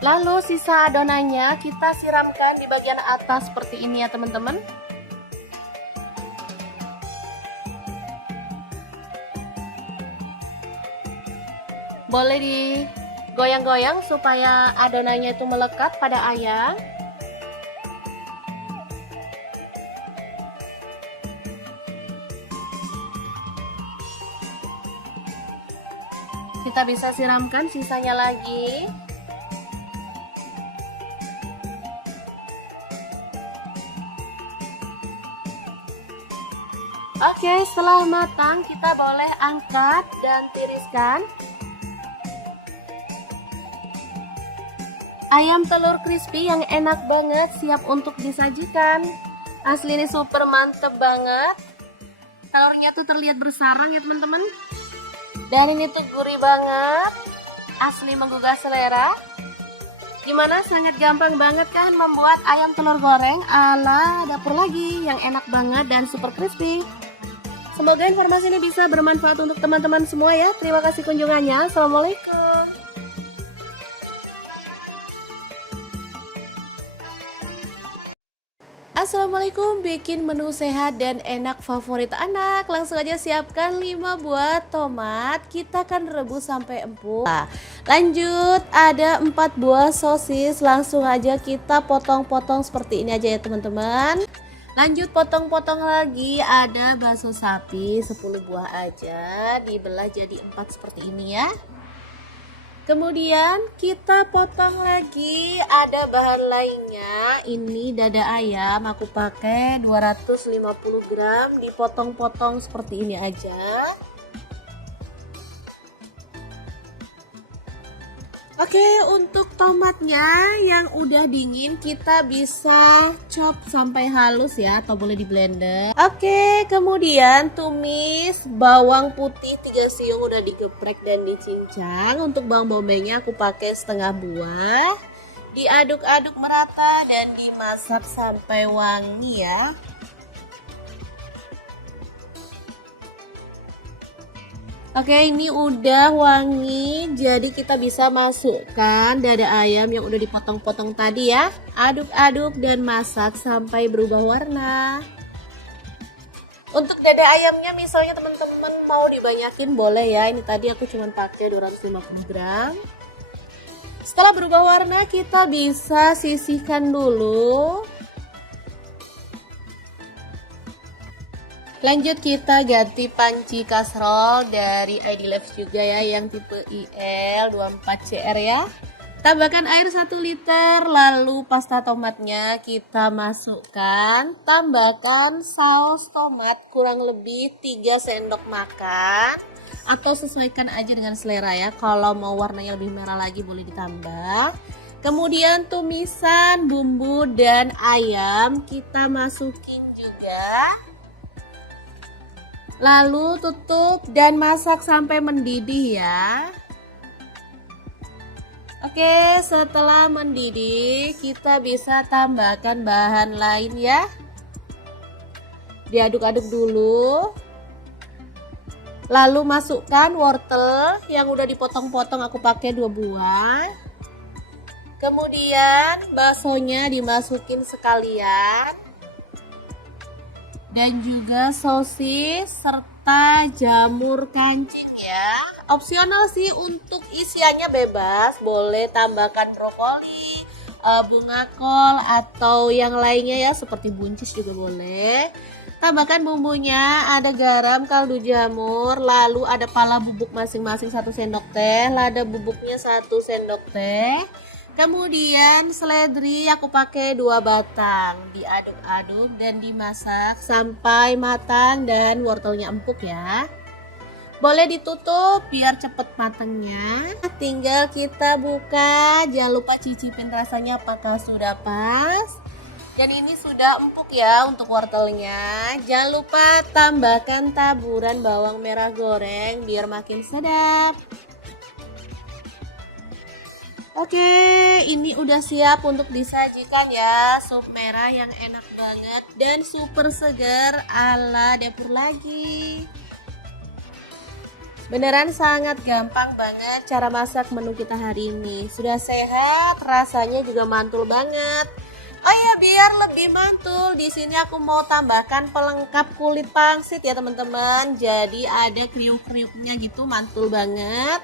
Lalu sisa adonannya kita siramkan di bagian atas seperti ini ya teman-teman. Boleh digoyang-goyang supaya adonannya itu melekat pada ayam. Kita bisa siramkan sisanya lagi. Oke, setelah matang kita boleh angkat dan tiriskan. Ayam telur crispy yang enak banget siap untuk disajikan. Asli ini super mantep banget. Telurnya tuh terlihat bersarang ya teman-teman. Dan ini tuh gurih banget. Asli menggugah selera. Gimana, sangat gampang banget kan membuat ayam telur goreng ala dapur lagi yang enak banget dan super crispy. Semoga informasi ini bisa bermanfaat untuk teman-teman semua ya. Terima kasih kunjungannya. Assalamualaikum. Assalamualaikum, bikin menu sehat dan enak favorit anak. Langsung aja siapkan 5 buah tomat. Kita akan rebus sampai empuk. Lanjut, ada 4 buah sosis. Langsung aja kita potong-potong seperti ini aja ya teman-teman. Lanjut potong-potong lagi, ada bakso sapi 10 buah aja, dibelah jadi 4 seperti ini ya. Kemudian kita potong lagi, ada bahan lainnya. Ini dada ayam, aku pakai 250 gram, dipotong-potong seperti ini aja. Oke, untuk tomatnya yang udah dingin kita bisa chop sampai halus ya, atau boleh di blender. Oke, kemudian tumis bawang putih 3 siung udah digeprek dan dicincang. Untuk bawang bombaynya aku pakai setengah buah. Diaduk-aduk merata dan dimasak sampai wangi ya. Oke, ini udah wangi, jadi kita bisa masukkan dada ayam yang udah dipotong-potong tadi ya. Aduk-aduk dan masak sampai berubah warna. Untuk dada ayamnya misalnya teman-teman mau dibanyakin boleh ya. Ini tadi aku cuma pakai 250 gram. Setelah berubah warna kita bisa sisihkan dulu. Lanjut kita ganti panci kasrol dari ID Labs juga ya, yang tipe IL24CR ya. Tambahkan air 1 liter, lalu pasta tomatnya kita masukkan. Tambahkan saus tomat kurang lebih 3 sendok makan. Atau sesuaikan aja dengan selera ya, kalau mau warnanya lebih merah lagi boleh ditambah. Kemudian tumisan bumbu dan ayam kita masukin juga. Lalu tutup dan masak sampai mendidih ya. Oke, setelah mendidih kita bisa tambahkan bahan lain ya. Diaduk-aduk dulu. Lalu masukkan wortel yang udah dipotong-potong, aku pakai 2 buah. Kemudian baksonya dimasukin sekalian. Dan juga sosis serta jamur kancing ya. Opsional sih, untuk isiannya bebas, boleh tambahkan brokoli, bunga kol atau yang lainnya ya, seperti buncis juga boleh. Tambahkan bumbunya, ada garam, kaldu jamur, lalu ada pala bubuk masing-masing 1 sendok teh, lada bubuknya 1 sendok teh. Kemudian seledri aku pakai 2 batang, diaduk-aduk dan dimasak sampai matang dan wortelnya empuk ya. Boleh ditutup biar cepet matangnya. Tinggal kita buka, jangan lupa cicipin rasanya apakah sudah pas. Dan ini sudah empuk ya untuk wortelnya. Jangan lupa tambahkan taburan bawang merah goreng biar makin sedap. Oke, ini udah siap untuk disajikan ya. Sup merah yang enak banget dan super segar ala dapur lagi. Beneran sangat gampang banget cara masak menu kita hari ini. Sudah sehat, rasanya juga mantul banget. Oh ya, biar lebih mantul, di sini aku mau tambahkan pelengkap kulit pangsit ya teman-teman. Jadi ada kriuk-kriuknya gitu, mantul banget.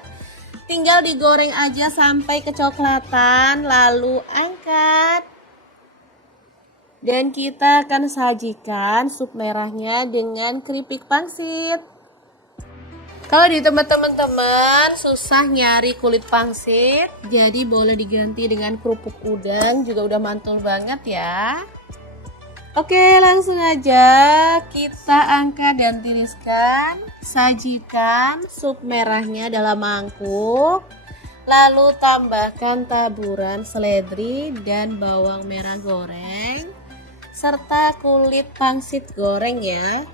Tinggal digoreng aja sampai kecoklatan, lalu angkat. Dan kita akan sajikan sup merahnya dengan keripik pangsit. Kalau di tempat teman-teman susah nyari kulit pangsit, jadi boleh diganti dengan kerupuk udang, juga udah mantul banget ya. Oke, langsung aja kita angkat dan tiriskan. Sajikan sup merahnya dalam mangkuk. Lalu tambahkan taburan seledri dan bawang merah goreng serta kulit pangsit goreng ya.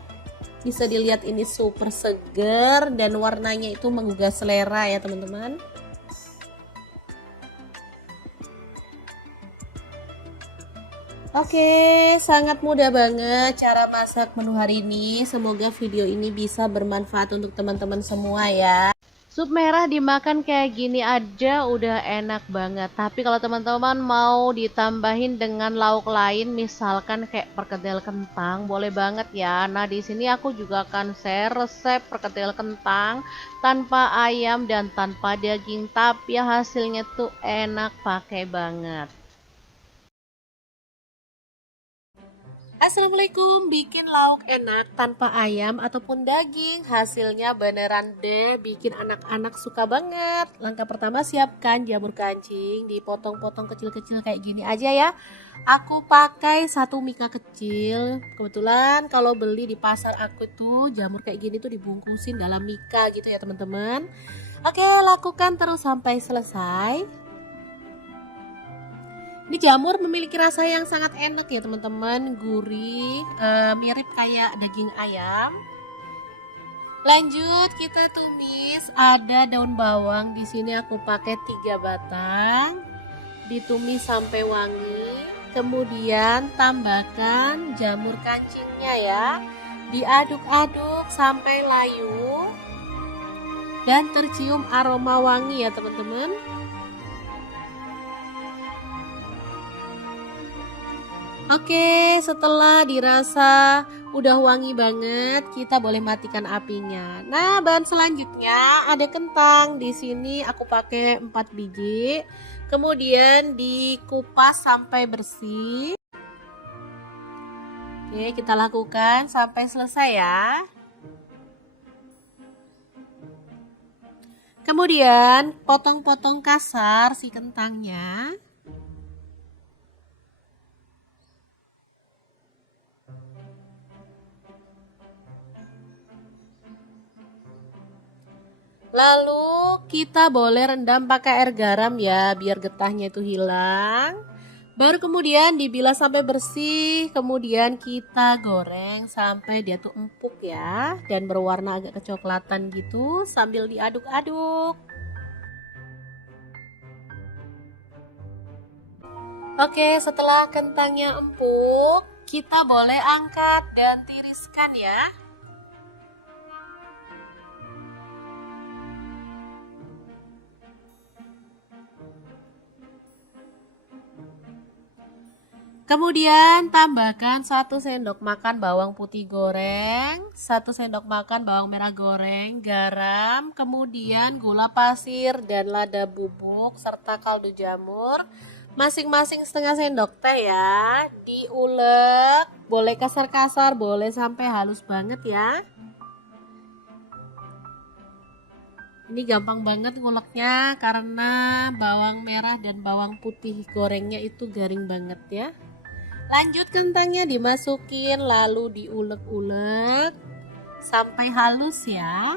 Bisa dilihat ini super seger dan warnanya itu menggugah selera ya teman-teman. Oke, sangat mudah banget cara masak menu hari ini. Semoga video ini bisa bermanfaat untuk teman-teman semua ya. Sup merah dimakan kayak gini aja udah enak banget. Tapi kalau teman-teman mau ditambahin dengan lauk lain, misalkan kayak perkedel kentang, boleh banget ya. Nah, di sini aku juga akan share resep perkedel kentang tanpa ayam dan tanpa daging, tapi hasilnya tuh enak pakai banget. Assalamualaikum, bikin lauk enak tanpa ayam ataupun daging, hasilnya beneran deh bikin anak-anak suka banget. Langkah pertama, siapkan jamur kancing, dipotong-potong kecil-kecil kayak gini aja ya. Aku pakai 1 mika kecil. Kebetulan kalau beli di pasar aku tuh jamur kayak gini tuh dibungkusin dalam mika gitu ya teman-teman. Oke, lakukan terus sampai selesai. Ini jamur memiliki rasa yang sangat enak ya teman-teman, gurih, mirip kayak daging ayam. Lanjut kita tumis. Ada daun bawang, di sini aku pakai 3 batang. Ditumis sampai wangi. Kemudian tambahkan jamur kancingnya ya. Diaduk-aduk sampai layu dan tercium aroma wangi ya teman-teman. Oke, setelah dirasa udah wangi banget, kita boleh matikan apinya. Nah, bahan selanjutnya ada kentang. Di sini aku pakai 4 biji. Kemudian dikupas sampai bersih. Oke, kita lakukan sampai selesai ya. Kemudian potong-potong kasar si kentangnya. Lalu kita boleh rendam pakai air garam ya, biar getahnya itu hilang. Baru kemudian dibilas sampai bersih, kemudian kita goreng sampai dia tuh empuk ya, dan berwarna agak kecoklatan gitu sambil diaduk-aduk. Oke, setelah kentangnya empuk, kita boleh angkat dan tiriskan ya. Kemudian tambahkan 1 sendok makan bawang putih goreng, 1 sendok makan bawang merah goreng, garam, kemudian gula pasir dan lada bubuk serta kaldu jamur, masing-masing setengah sendok teh ya. Diulek, boleh kasar-kasar, boleh sampai halus banget ya. Ini gampang banget nguleknya karena bawang merah dan bawang putih gorengnya itu garing banget ya. Lanjut kentangnya dimasukin lalu diulek-ulek sampai halus ya.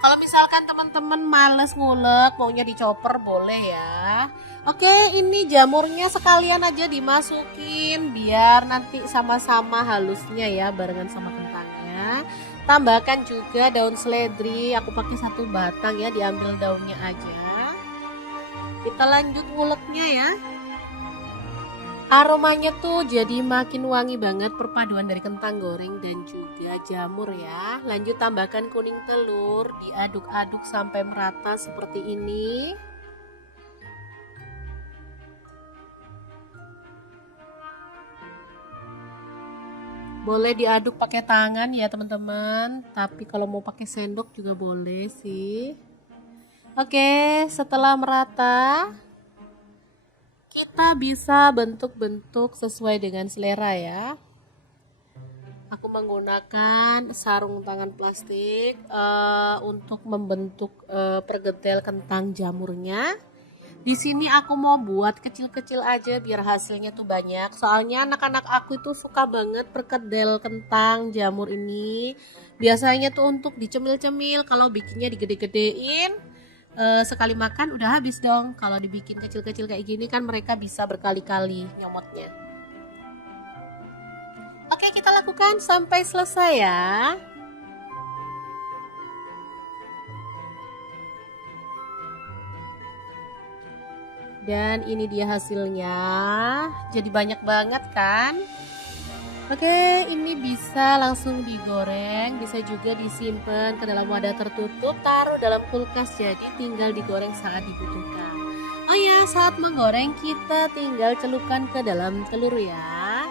Kalau misalkan teman-teman males ngulek, maunya dicoper boleh ya. Oke, ini jamurnya sekalian aja dimasukin biar nanti sama-sama halusnya ya barengan sama kentangnya. Tambahkan juga daun seledri, aku pakai 1 batang ya, diambil daunnya aja. Kita lanjut nguleknya ya. Aromanya tuh jadi makin wangi banget, perpaduan dari kentang goreng dan juga jamur ya. Lanjut tambahkan kuning telur, diaduk-aduk sampai merata seperti ini. Boleh diaduk pakai tangan ya teman-teman, tapi kalau mau pakai sendok juga boleh sih. Oke, setelah merata, kita bisa bentuk-bentuk sesuai dengan selera ya. Aku menggunakan sarung tangan plastik untuk membentuk perkedel kentang jamurnya. Di sini aku mau buat kecil-kecil aja biar hasilnya tuh banyak. Soalnya anak-anak aku itu suka banget perkedel kentang jamur ini. Biasanya tuh untuk dicemil-cemil, kalau bikinnya digede-gedein sekali makan udah habis dong. Kalau dibikin kecil-kecil kayak gini kan mereka bisa berkali-kali nyomotnya. Oke, kita lakukan sampai selesai ya. Dan ini dia hasilnya, jadi banyak banget kan. Oke, ini bisa langsung digoreng, bisa juga disimpan ke dalam wadah tertutup, taruh dalam kulkas, jadi tinggal digoreng saat dibutuhkan. Oh ya, saat menggoreng kita tinggal celupkan ke dalam telur ya.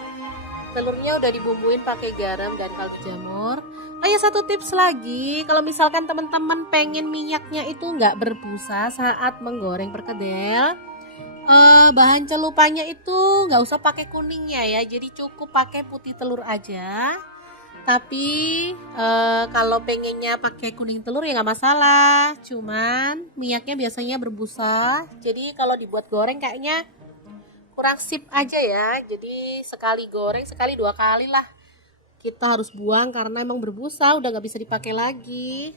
Telurnya udah dibumbuin pakai garam dan kaldu jamur. Oh ya, 1 tips lagi, kalau misalkan teman-teman pengen minyaknya itu nggak berbusa saat menggoreng perkedel, bahan celupannya itu nggak usah pakai kuningnya ya, jadi cukup pakai putih telur aja. Tapi kalau pengennya pakai kuning telur ya nggak masalah, cuman minyaknya biasanya berbusa, jadi kalau dibuat goreng kayaknya kurang sip aja ya. Jadi sekali goreng sekali 2 kali lah kita harus buang karena emang berbusa, udah nggak bisa dipakai lagi.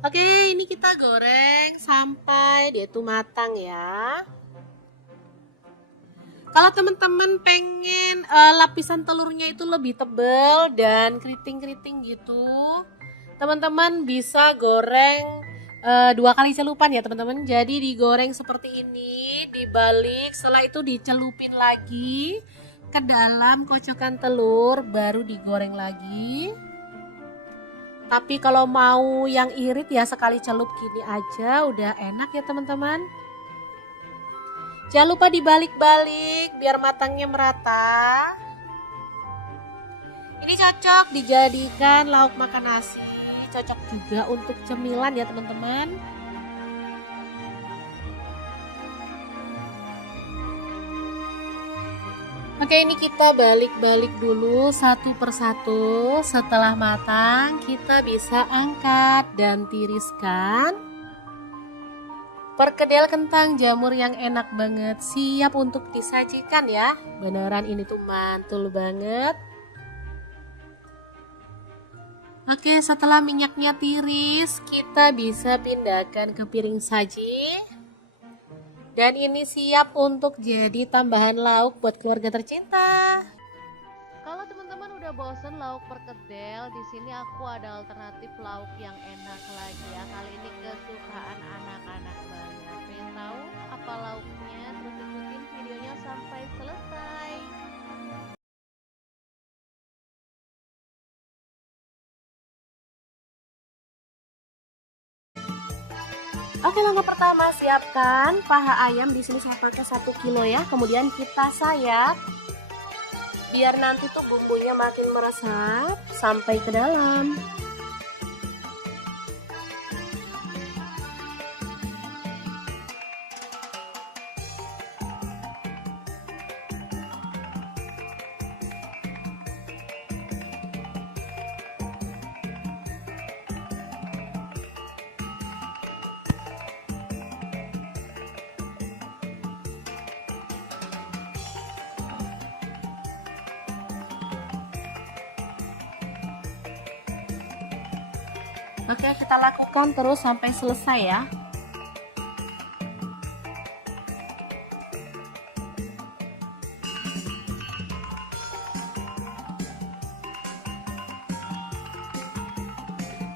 Oke, ini kita goreng sampai dia itu matang ya. Kalau teman-teman pengen lapisan telurnya itu lebih tebal dan keriting-keriting gitu, teman-teman bisa goreng 2 kali celupan ya teman-teman. Jadi digoreng seperti ini, dibalik, setelah itu dicelupin lagi ke dalam kocokan telur, baru digoreng lagi. Tapi kalau mau yang irit ya sekali celup gini aja udah enak ya teman-teman. Jangan lupa dibalik-balik biar matangnya merata. Ini cocok dijadikan lauk makan nasi, cocok juga untuk cemilan ya teman-teman. Oke, ini kita balik-balik dulu satu persatu. Setelah matang kita bisa angkat dan tiriskan. Perkedel kentang jamur yang enak banget, siap untuk disajikan ya. Beneran ini tuh mantul banget. Oke, setelah minyaknya tiris, kita bisa pindahkan ke piring saji. Dan ini siap untuk jadi tambahan lauk buat keluarga tercinta. Kalau teman-teman udah bosen lauk perkedel, di sini aku ada alternatif lauk yang enak lagi ya. Kali ini kesukaan anak-anak banget. Pengen tahu apa lauknya? Terus ikutin videonya sampai selesai. Oke, langkah pertama siapkan paha ayam. Di sini saya pakai 1 kilo ya. Kemudian kita sayat biar nanti tuh bumbunya makin meresap sampai ke dalam. Oke, kita lakukan terus sampai selesai ya.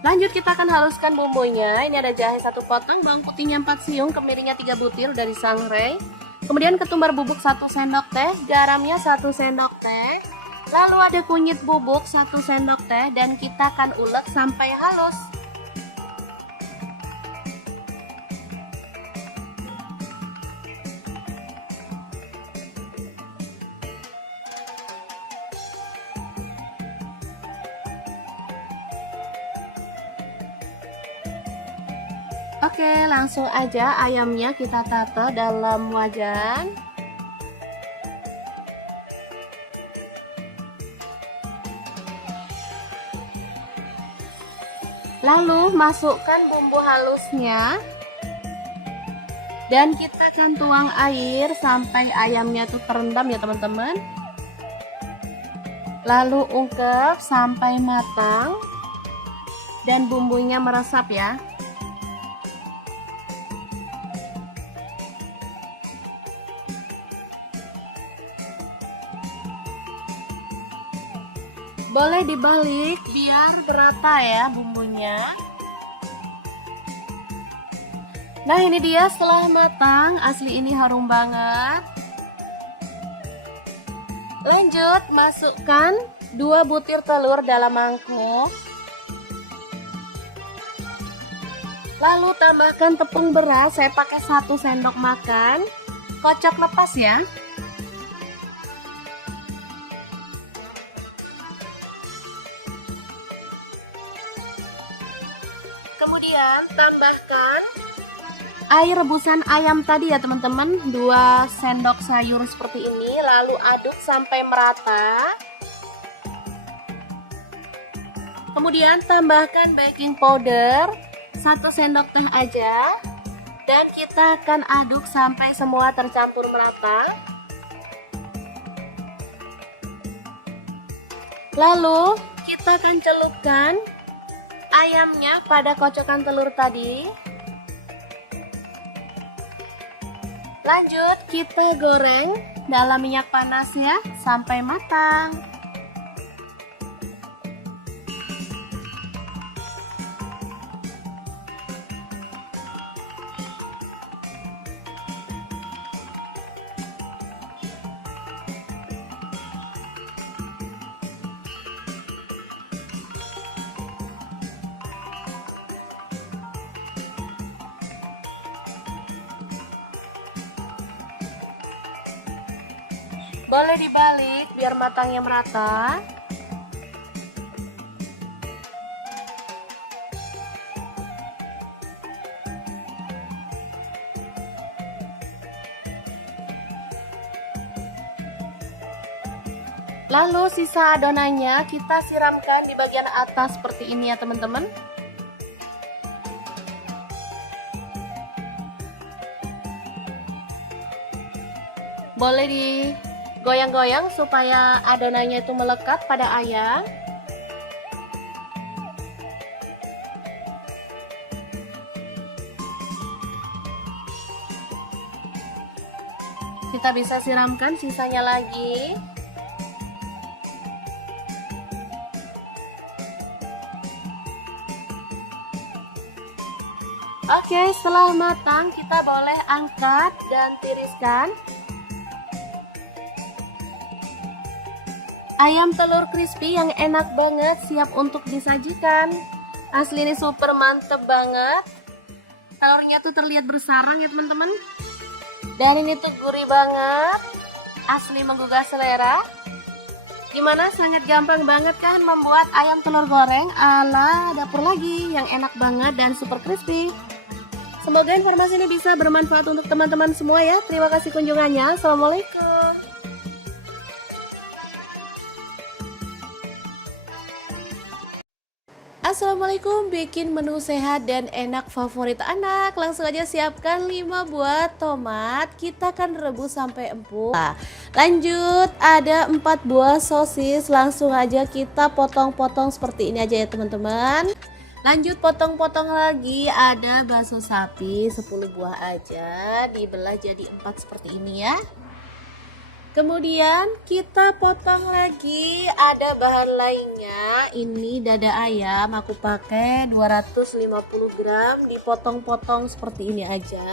Lanjut kita akan haluskan bumbunya. Ini ada jahe 1 potong, bawang putihnya 4 siung, kemirinya 3 butir dari sangrai. Kemudian ketumbar bubuk 1 sendok teh, garamnya 1 sendok teh. Lalu ada kunyit bubuk 1 sendok teh dan kita akan ulek sampai halus. Oke, langsung aja ayamnya kita tata dalam wajan. Lalu masukkan bumbu halusnya. Dan kita akan tuang air sampai ayamnya tuh terendam ya teman-teman. Lalu ungkep sampai matang. Dan bumbunya meresap ya. Boleh dibalik biar berata ya bumbunya. Nah, ini dia setelah matang, asli ini harum banget. Lanjut, masukkan 2 butir telur dalam mangkok. Lalu tambahkan tepung beras, saya pakai 1 sendok makan. Kocok lepas ya. Kemudian tambahkan air rebusan ayam tadi ya teman-teman, 2 sendok sayur seperti ini. Lalu aduk sampai merata. Kemudian tambahkan baking powder 1 sendok teh aja. Dan kita akan aduk sampai semua tercampur merata. Lalu kita akan celupkan ayamnya pada kocokan telur tadi. Lanjut kita goreng dalam minyak panas ya sampai matang. Boleh dibalik biar matangnya merata. Lalu sisa adonannya kita siramkan di bagian atas seperti ini ya teman-teman. Boleh digoyang-goyang supaya adonannya itu melekat pada ayam. Kita bisa siramkan sisanya lagi. Oke, setelah matang kita boleh angkat dan tiriskan. Ayam telur crispy yang enak banget siap untuk disajikan. Asli ini super mantep banget. Telurnya tuh terlihat bersarang ya teman-teman. Dan ini tuh gurih banget. Asli menggugah selera. Gimana, sangat gampang banget kan membuat ayam telur goreng ala dapur lagi yang enak banget dan super crispy. Semoga informasi ini bisa bermanfaat untuk teman-teman semua ya. Terima kasih kunjungannya. Assalamualaikum. Assalamualaikum, bikin menu sehat dan enak favorit anak. Langsung aja siapkan 5 buah tomat. Kita akan rebus sampai empuk. Lanjut, ada 4 buah sosis. Langsung aja kita potong-potong seperti ini aja ya teman-teman. Lanjut potong-potong lagi, ada bakso sapi 10 buah aja, dibelah jadi 4 seperti ini ya. Kemudian kita potong lagi, ada bahan lainnya. Ini dada ayam, aku pakai 250 gram, dipotong-potong seperti ini aja.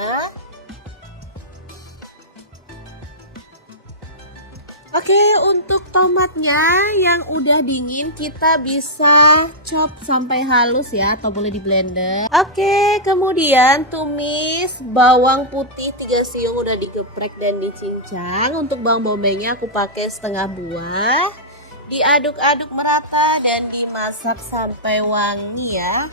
Oke, untuk tomatnya yang udah dingin kita bisa chop sampai halus ya, atau boleh di blender. Oke, kemudian tumis bawang putih 3 siung udah digeprek dan dicincang. Untuk bawang bombaynya aku pakai setengah buah. Diaduk-aduk merata dan dimasak sampai wangi ya.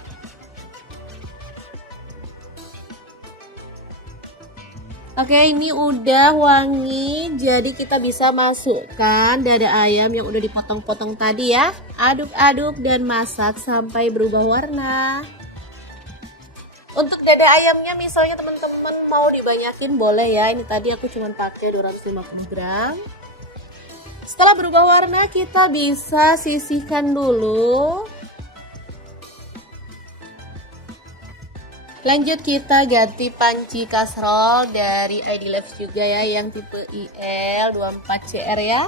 Oke, ini udah wangi, jadi kita bisa masukkan dada ayam yang udah dipotong-potong tadi ya. Aduk-aduk dan masak sampai berubah warna. Untuk dada ayamnya misalnya teman-teman mau dibanyakin boleh ya. Ini tadi aku cuma pakai 250 gram. Setelah berubah warna kita bisa sisihkan dulu. Lanjut kita ganti panci kasrol dari ID Labs juga ya, yang tipe IL24CR ya.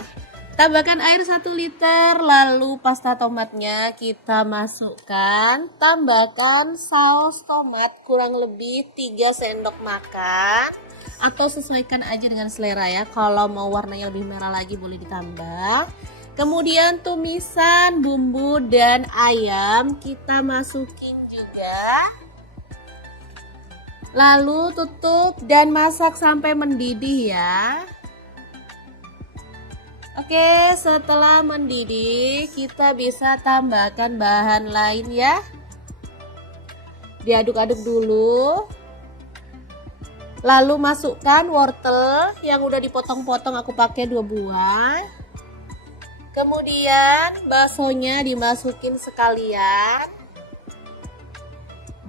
Tambahkan air 1 liter, lalu pasta tomatnya kita masukkan. Tambahkan saus tomat kurang lebih 3 sendok makan. Atau sesuaikan aja dengan selera ya, kalau mau warnanya lebih merah lagi boleh ditambah. Kemudian tumisan bumbu dan ayam kita masukin juga. Lalu tutup dan masak sampai mendidih ya. Oke, setelah mendidih kita bisa tambahkan bahan lain ya. Diaduk-aduk dulu. Lalu masukkan wortel yang udah dipotong-potong, aku pakai 2 buah. Kemudian baksonya dimasukin sekalian.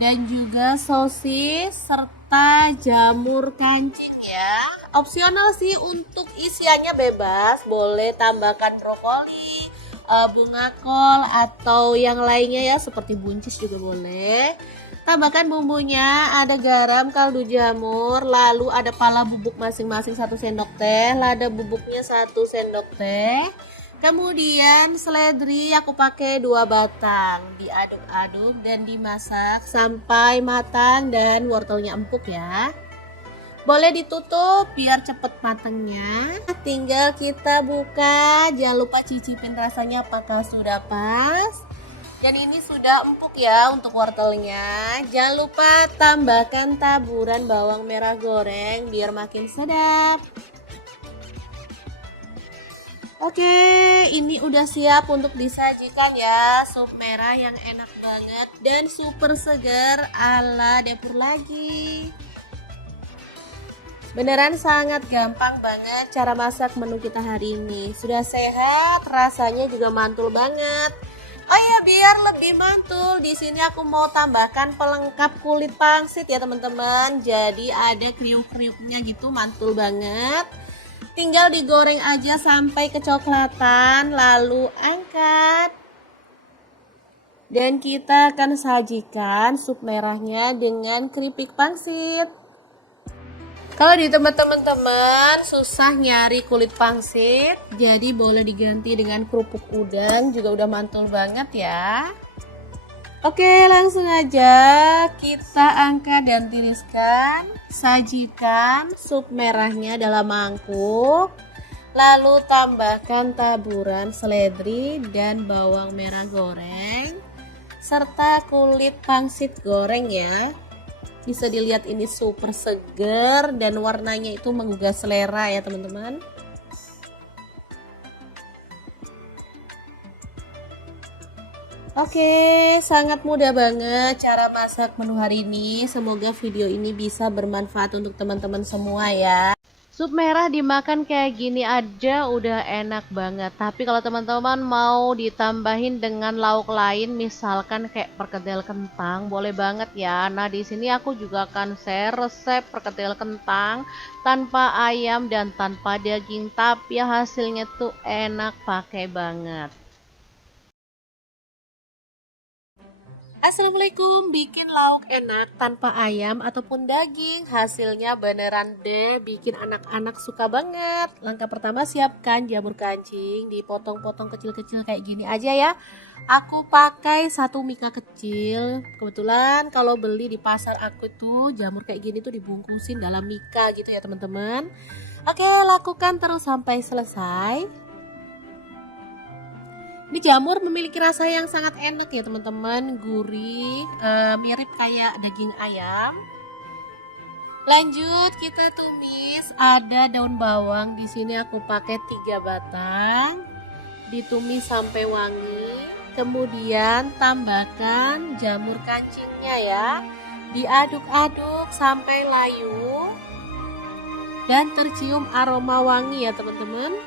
Dan juga sosis serta jamur kancing ya. Opsional sih, untuk isiannya bebas, boleh tambahkan brokoli, bunga kol atau yang lainnya ya, seperti buncis juga boleh. Tambahkan bumbunya, ada garam, kaldu jamur, lalu ada pala bubuk masing-masing 1 sendok teh, lada bubuknya 1 sendok teh. Kemudian seledri aku pakai 2 batang, diaduk-aduk dan dimasak sampai matang dan wortelnya empuk ya. Boleh ditutup biar cepet matangnya. Tinggal kita buka, jangan lupa cicipin rasanya apakah sudah pas. Dan ini sudah empuk ya untuk wortelnya. Jangan lupa tambahkan taburan bawang merah goreng biar makin sedap. Oke, ini udah siap untuk disajikan ya. Sup merah yang enak banget dan super segar ala dapur lagi. Beneran sangat gampang banget cara masak menu kita hari ini. Sudah sehat, rasanya juga mantul banget. Oh ya, biar lebih mantul, di sini aku mau tambahkan pelengkap kulit pangsit ya teman-teman. Jadi ada kriuk-kriuknya gitu, mantul banget. Tinggal digoreng aja sampai kecoklatan, lalu angkat. Dan kita akan sajikan sup merahnya dengan keripik pangsit. Kalau di tempat teman-teman susah nyari kulit pangsit, jadi boleh diganti dengan kerupuk udang, juga udah mantul banget ya. Oke, langsung aja kita angkat dan tiriskan. Sajikan sup merahnya dalam mangkuk. Lalu tambahkan taburan seledri dan bawang merah goreng serta kulit pangsit goreng ya. Bisa dilihat ini super seger dan warnanya itu menggugah selera ya teman-teman. Oke, sangat mudah banget cara masak menu hari ini. Semoga video ini bisa bermanfaat untuk teman-teman semua ya. Sup merah dimakan kayak gini aja udah enak banget. Tapi kalau teman-teman mau ditambahin dengan lauk lain, misalkan kayak perkedel kentang, boleh banget ya. Nah, di sini aku juga akan share resep perkedel kentang tanpa ayam dan tanpa daging, tapi hasilnya tuh enak pakai banget. Assalamualaikum, bikin lauk enak tanpa ayam ataupun daging, hasilnya beneran deh bikin anak-anak suka banget. Langkah pertama, siapkan jamur kancing, dipotong-potong kecil-kecil kayak gini aja ya. Aku pakai 1 mika kecil. Kebetulan kalau beli di pasar aku tuh jamur kayak gini tuh dibungkusin dalam mika gitu ya teman-teman. Oke, lakukan terus sampai selesai. Ini jamur memiliki rasa yang sangat enak ya teman-teman, gurih, mirip kayak daging ayam. Lanjut kita tumis, ada daun bawang, di sini aku pakai 3 batang, ditumis sampai wangi. Kemudian tambahkan jamur kancingnya ya, diaduk-aduk sampai layu dan tercium aroma wangi ya teman-teman.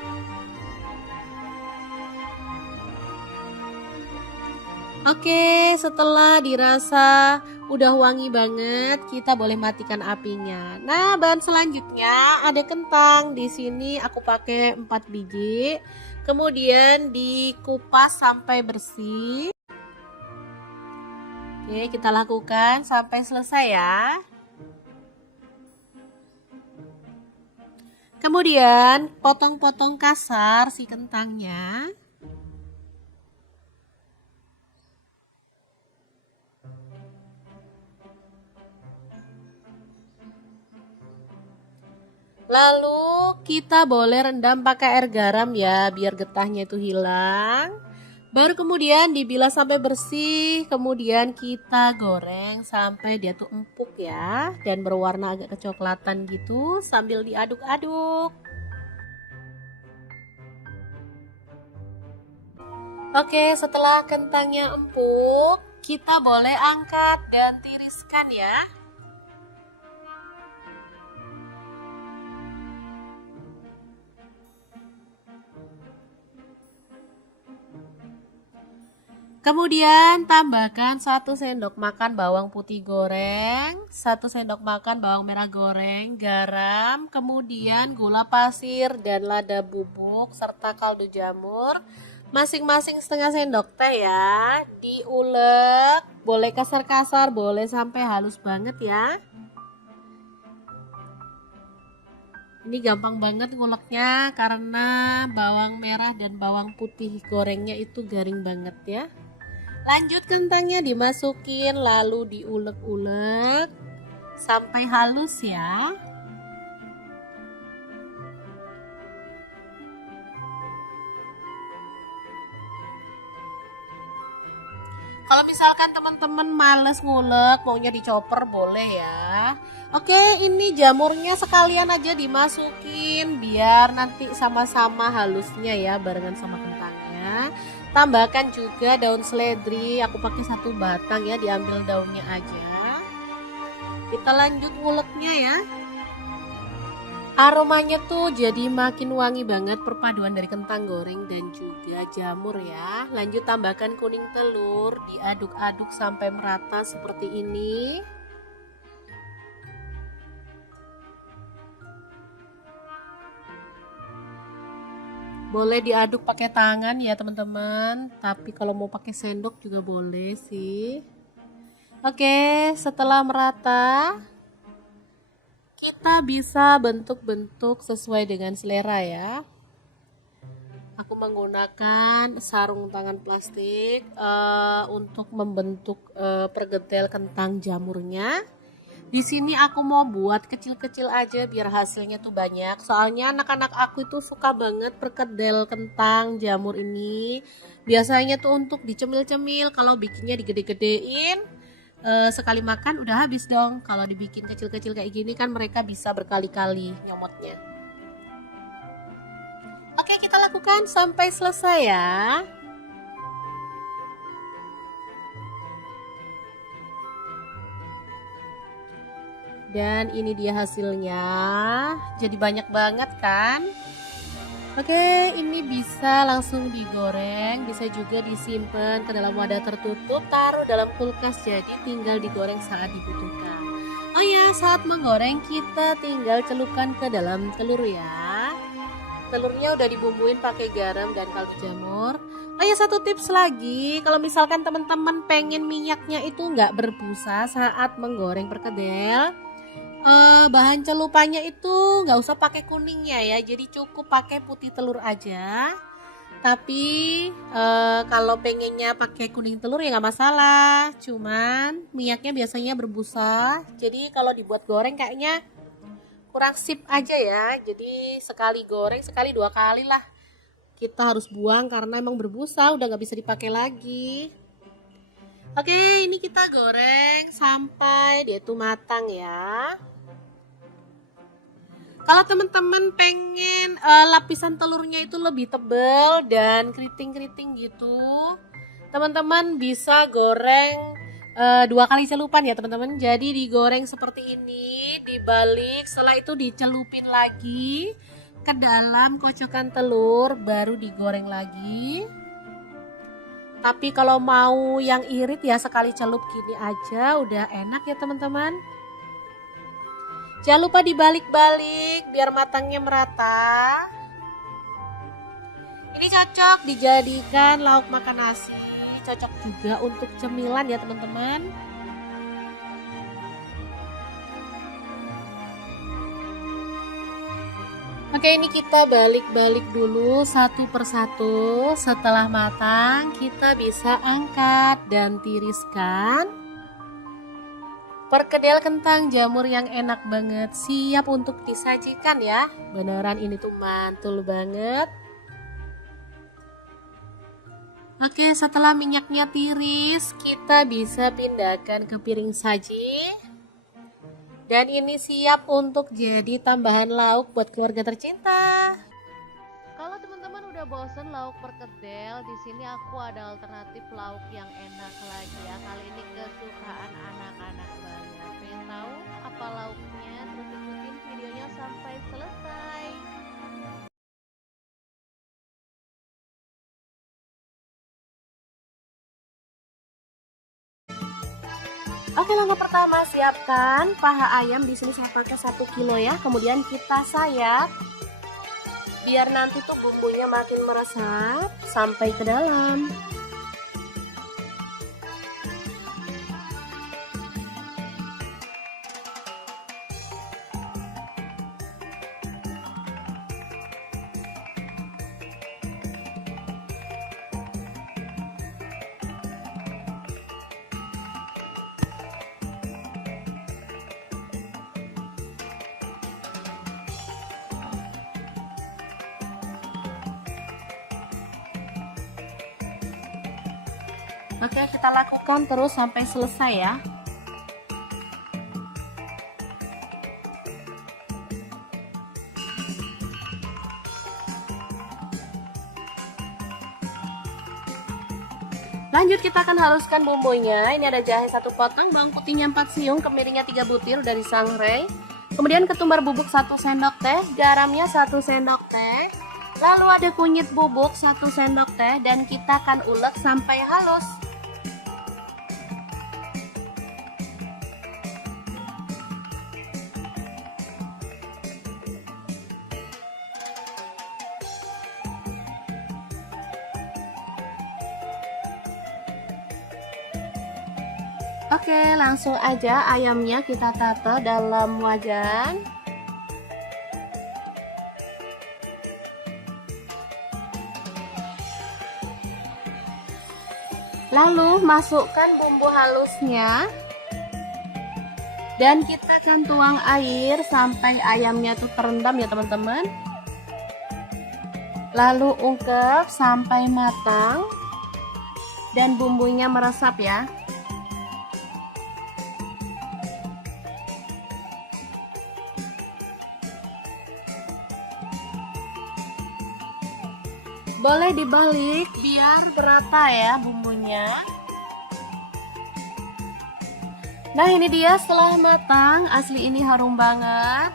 Oke, setelah dirasa udah wangi banget, kita boleh matikan apinya. Nah, bahan selanjutnya ada kentang. Di sini aku pakai 4 biji. Kemudian dikupas sampai bersih. Oke, kita lakukan sampai selesai ya. Kemudian potong-potong kasar si kentangnya. Lalu kita boleh rendam pakai air garam ya, biar getahnya itu hilang. Baru kemudian dibilas sampai bersih, kemudian kita goreng sampai dia tuh empuk ya, dan berwarna agak kecoklatan gitu sambil diaduk-aduk. Oke, setelah kentangnya empuk, kita boleh angkat dan tiriskan ya. Kemudian tambahkan 1 sendok makan bawang putih goreng, 1 sendok makan bawang merah goreng, garam, kemudian gula pasir dan lada bubuk serta kaldu jamur. Masing-masing setengah sendok teh ya. Diulek, boleh kasar-kasar, boleh sampai halus banget ya. Ini gampang banget nguleknya karena bawang merah dan bawang putih gorengnya itu garing banget ya. Lanjut kentangnya dimasukin lalu diulek-ulek sampai halus ya. Kalau misalkan teman-teman males ngulek, maunya dicoper boleh ya. Oke, ini jamurnya sekalian aja dimasukin biar nanti sama-sama halusnya ya barengan sama kentangnya. Tambahkan juga daun seledri, aku pakai 1 batang ya, diambil daunnya aja. Kita lanjut nguleknya ya. Aromanya tuh jadi makin wangi banget perpaduan dari kentang goreng dan juga jamur ya. Lanjut tambahkan kuning telur, diaduk-aduk sampai merata seperti ini. Boleh diaduk pakai tangan ya teman-teman, tapi kalau mau pakai sendok juga boleh sih. Oke, setelah merata kita bisa bentuk-bentuk sesuai dengan selera ya. Aku menggunakan sarung tangan plastik untuk membentuk perkedel kentang jamurnya. Di sini aku mau buat kecil-kecil aja biar hasilnya tuh banyak. Soalnya anak-anak aku itu suka banget perkedel kentang jamur ini. Biasanya tuh untuk dicemil-cemil, kalau bikinnya digede-gedein. Sekali makan udah habis dong. Kalau dibikin kecil-kecil kayak gini kan mereka bisa berkali-kali nyomotnya. Oke, kita lakukan sampai selesai ya. Dan ini dia hasilnya. Jadi banyak banget kan? Oke, ini bisa langsung digoreng, bisa juga disimpan ke dalam wadah tertutup, taruh dalam kulkas, jadi tinggal digoreng saat dibutuhkan. Oh ya, saat menggoreng kita tinggal celupkan ke dalam telur ya. Telurnya udah dibumbuin pakai garam dan kaldu jamur. Oh ya, satu tips lagi, kalau misalkan teman-teman pengen minyaknya itu nggak berbusa saat menggoreng perkedel, bahan celupannya itu nggak usah pakai kuningnya ya, jadi cukup pakai putih telur aja. Tapi kalau pengennya pakai kuning telur ya nggak masalah, cuman minyaknya biasanya berbusa, jadi kalau dibuat goreng kayaknya kurang sip aja ya. Jadi sekali goreng sekali 2 kali lah kita harus buang karena emang berbusa, udah nggak bisa dipakai lagi. Oke, ini kita goreng sampai dia tuh matang ya. Kalau teman-teman pengen lapisan telurnya itu lebih tebal dan keriting-keriting gitu, teman-teman bisa goreng 2 kali celupan ya teman-teman. Jadi digoreng seperti ini, dibalik, setelah itu dicelupin lagi ke dalam kocokan telur, baru digoreng lagi. Tapi kalau mau yang irit ya sekali celup gini aja udah enak ya teman-teman. Jangan lupa dibalik-balik biar matangnya merata. Ini cocok dijadikan lauk makan nasi, cocok juga untuk cemilan ya teman-teman. Oke, ini kita balik-balik dulu satu persatu. Setelah matang kita bisa angkat dan tiriskan. Perkedel kentang jamur yang enak banget, siap untuk disajikan ya. Beneran ini tuh mantul banget. Oke, setelah minyaknya tiris, kita bisa pindahkan ke piring saji. Dan ini siap untuk jadi tambahan lauk buat keluarga tercinta. Kalau teman-teman udah bosen lauk perkedel, di sini aku ada alternatif lauk yang enak lagi ya. Kali ini kesukaan anak-anak banget. Pengen tahu apa lauknya? Terus ikutin videonya sampai selesai. Oke, langkah pertama siapkan paha ayam. Di sini saya pakai 1 kilo ya. Kemudian kita sayat. biar nanti tuh bumbunya makin meresap sampai ke dalam. Oke, kita lakukan terus sampai selesai ya. Lanjut kita akan haluskan bumbunya. Ini ada jahe 1 potong, bawang putihnya 4 siung, kemirinya 3 butir dari sangrai. Kemudian ketumbar bubuk 1 sendok teh, garamnya 1 sendok teh. Lalu ada kunyit bubuk 1 sendok teh dan kita akan ulek sampai halus. Oke, langsung aja ayamnya kita tata dalam wajan. Lalu masukkan bumbu halusnya. Dan kita akan tuang air sampai ayamnya tuh terendam ya teman-teman. Lalu ungkep sampai matang. Dan bumbunya meresap ya. Boleh dibalik biar merata ya bumbunya. Nah ini dia setelah matang, asli ini harum banget.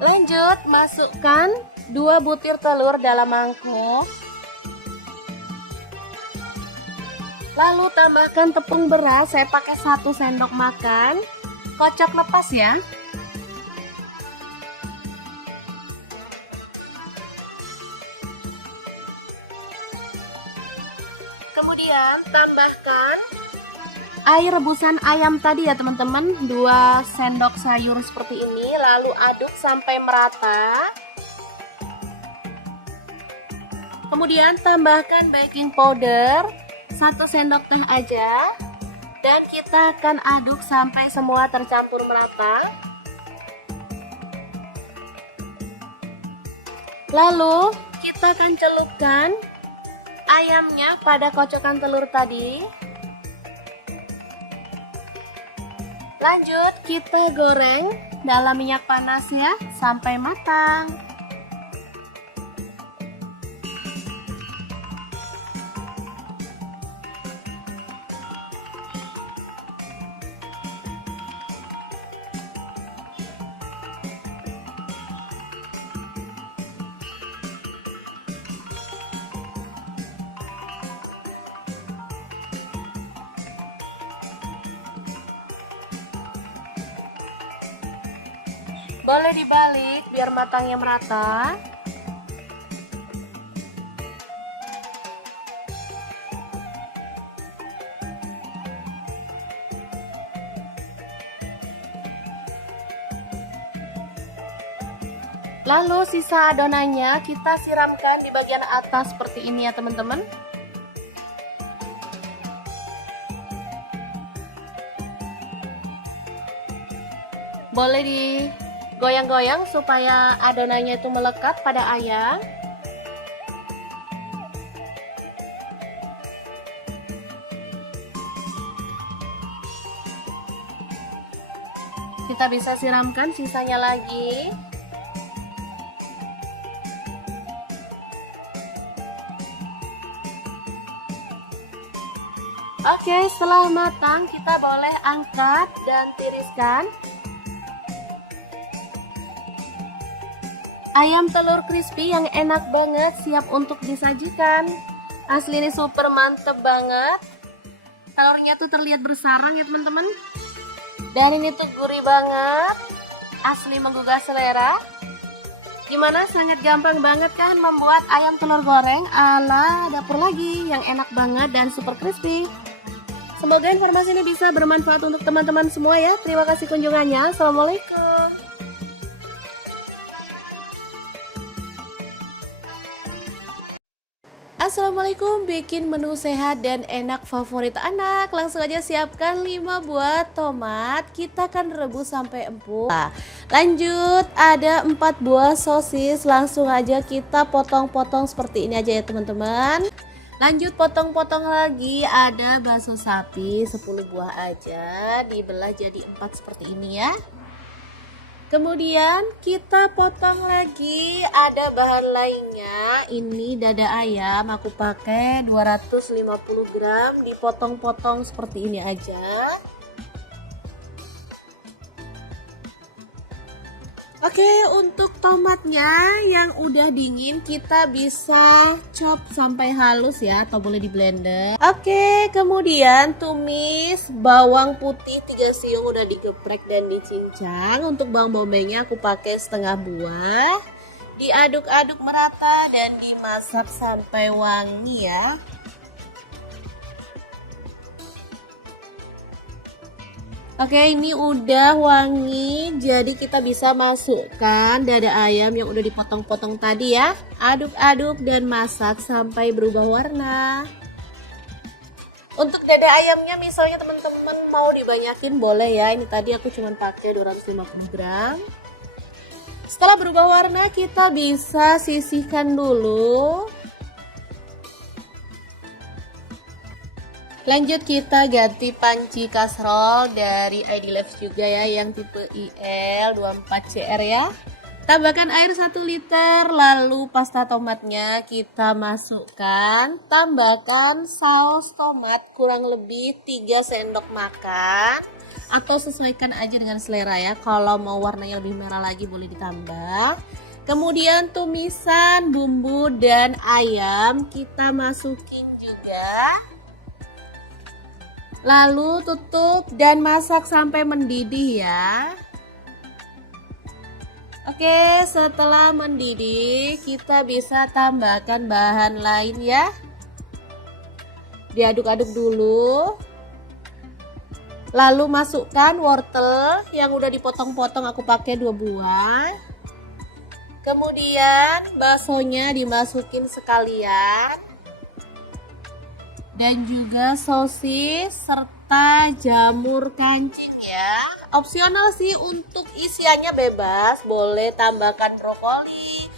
Lanjut masukkan 2 butir telur dalam mangkuk. Lalu tambahkan tepung beras, saya pakai 1 sendok makan. Kocok lepas ya. Kemudian tambahkan air rebusan ayam tadi ya teman-teman, 2 sendok sayur seperti ini. Lalu aduk sampai merata. Kemudian tambahkan baking powder 1 sendok teh aja. Dan kita akan aduk sampai semua tercampur merata. Lalu kita akan celupkan ayamnya pada kocokan telur tadi. Lanjut kita goreng dalam minyak panas ya sampai matang. Boleh dibalik biar matangnya merata. Lalu sisa adonannya kita siramkan di bagian atas seperti ini ya teman-teman. Boleh digoyang-goyang supaya adonannya itu melekat pada ayam. Kita bisa siramkan sisanya lagi. Oke, setelah matang kita boleh angkat dan tiriskan. Ayam telur crispy yang enak banget siap untuk disajikan. Asli ini super mantep banget. Telurnya tuh terlihat bersarang ya teman-teman. Dan ini tuh gurih banget. Asli menggugah selera. Gimana, sangat gampang banget kan membuat ayam telur goreng ala dapur lagi yang enak banget dan super crispy. Semoga informasi ini bisa bermanfaat untuk teman-teman semua ya. Terima kasih kunjungannya. Assalamualaikum. Assalamualaikum, bikin menu sehat dan enak favorit anak. Langsung aja siapkan 5 buah tomat. Kita akan rebus sampai empuk. Lanjut, ada 4 buah sosis. Langsung aja kita potong-potong seperti ini aja ya teman-teman. Lanjut potong-potong lagi, ada bakso sapi 10 buah aja, dibelah jadi 4 seperti ini ya. Kemudian kita potong lagi, ada bahan lainnya. Ini dada ayam, aku pakai 250 gram, dipotong-potong seperti ini aja. Oke, untuk tomatnya yang udah dingin kita bisa chop sampai halus ya, atau boleh di blender. Oke, kemudian tumis bawang putih 3 siung udah digeprek dan dicincang. Untuk bawang bombaynya aku pakai setengah buah. Diaduk-aduk merata dan dimasak sampai wangi ya. Oke, ini udah wangi, jadi kita bisa masukkan dada ayam yang udah dipotong-potong tadi ya. Aduk-aduk dan masak sampai berubah warna. Untuk dada ayamnya misalnya teman-teman mau dibanyakin boleh ya. Ini tadi aku cuma pakai 250 gram. Setelah berubah warna kita bisa sisihkan dulu. Lanjut kita ganti panci kasrol dari ID Life juga ya, yang tipe IL24CR ya. Tambahkan air 1 liter, lalu pasta tomatnya kita masukkan. Tambahkan saus tomat kurang lebih 3 sendok makan. Atau sesuaikan aja dengan selera ya, kalau mau warnanya lebih merah lagi boleh ditambah. Kemudian tumisan bumbu dan ayam kita masukin juga. Lalu tutup dan masak sampai mendidih ya. Oke, setelah mendidih kita bisa tambahkan bahan lain ya. Diaduk-aduk dulu. Lalu masukkan wortel yang udah dipotong-potong, aku pakai 2 buah. Kemudian baksonya dimasukin sekalian. Dan juga sosis serta jamur kancing ya. Opsional sih, untuk isiannya bebas, boleh tambahkan brokoli,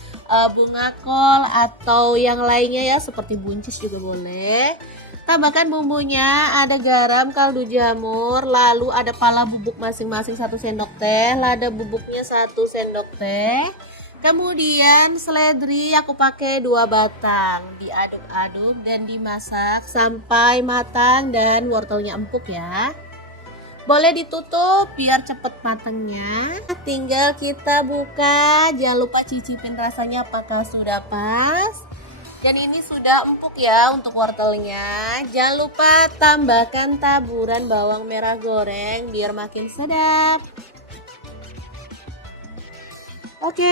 bunga kol atau yang lainnya ya, seperti buncis juga boleh. Tambahkan bumbunya, ada garam, kaldu jamur, lalu ada pala bubuk masing-masing 1 sendok teh, lada bubuknya 1 sendok teh. Kemudian seledri aku pakai 2 batang, diaduk-aduk dan dimasak sampai matang dan wortelnya empuk ya. Boleh ditutup biar cepet matangnya. Tinggal kita buka, jangan lupa cicipin rasanya apakah sudah pas. Dan ini sudah empuk ya untuk wortelnya. Jangan lupa tambahkan taburan bawang merah goreng biar makin sedap. Oke,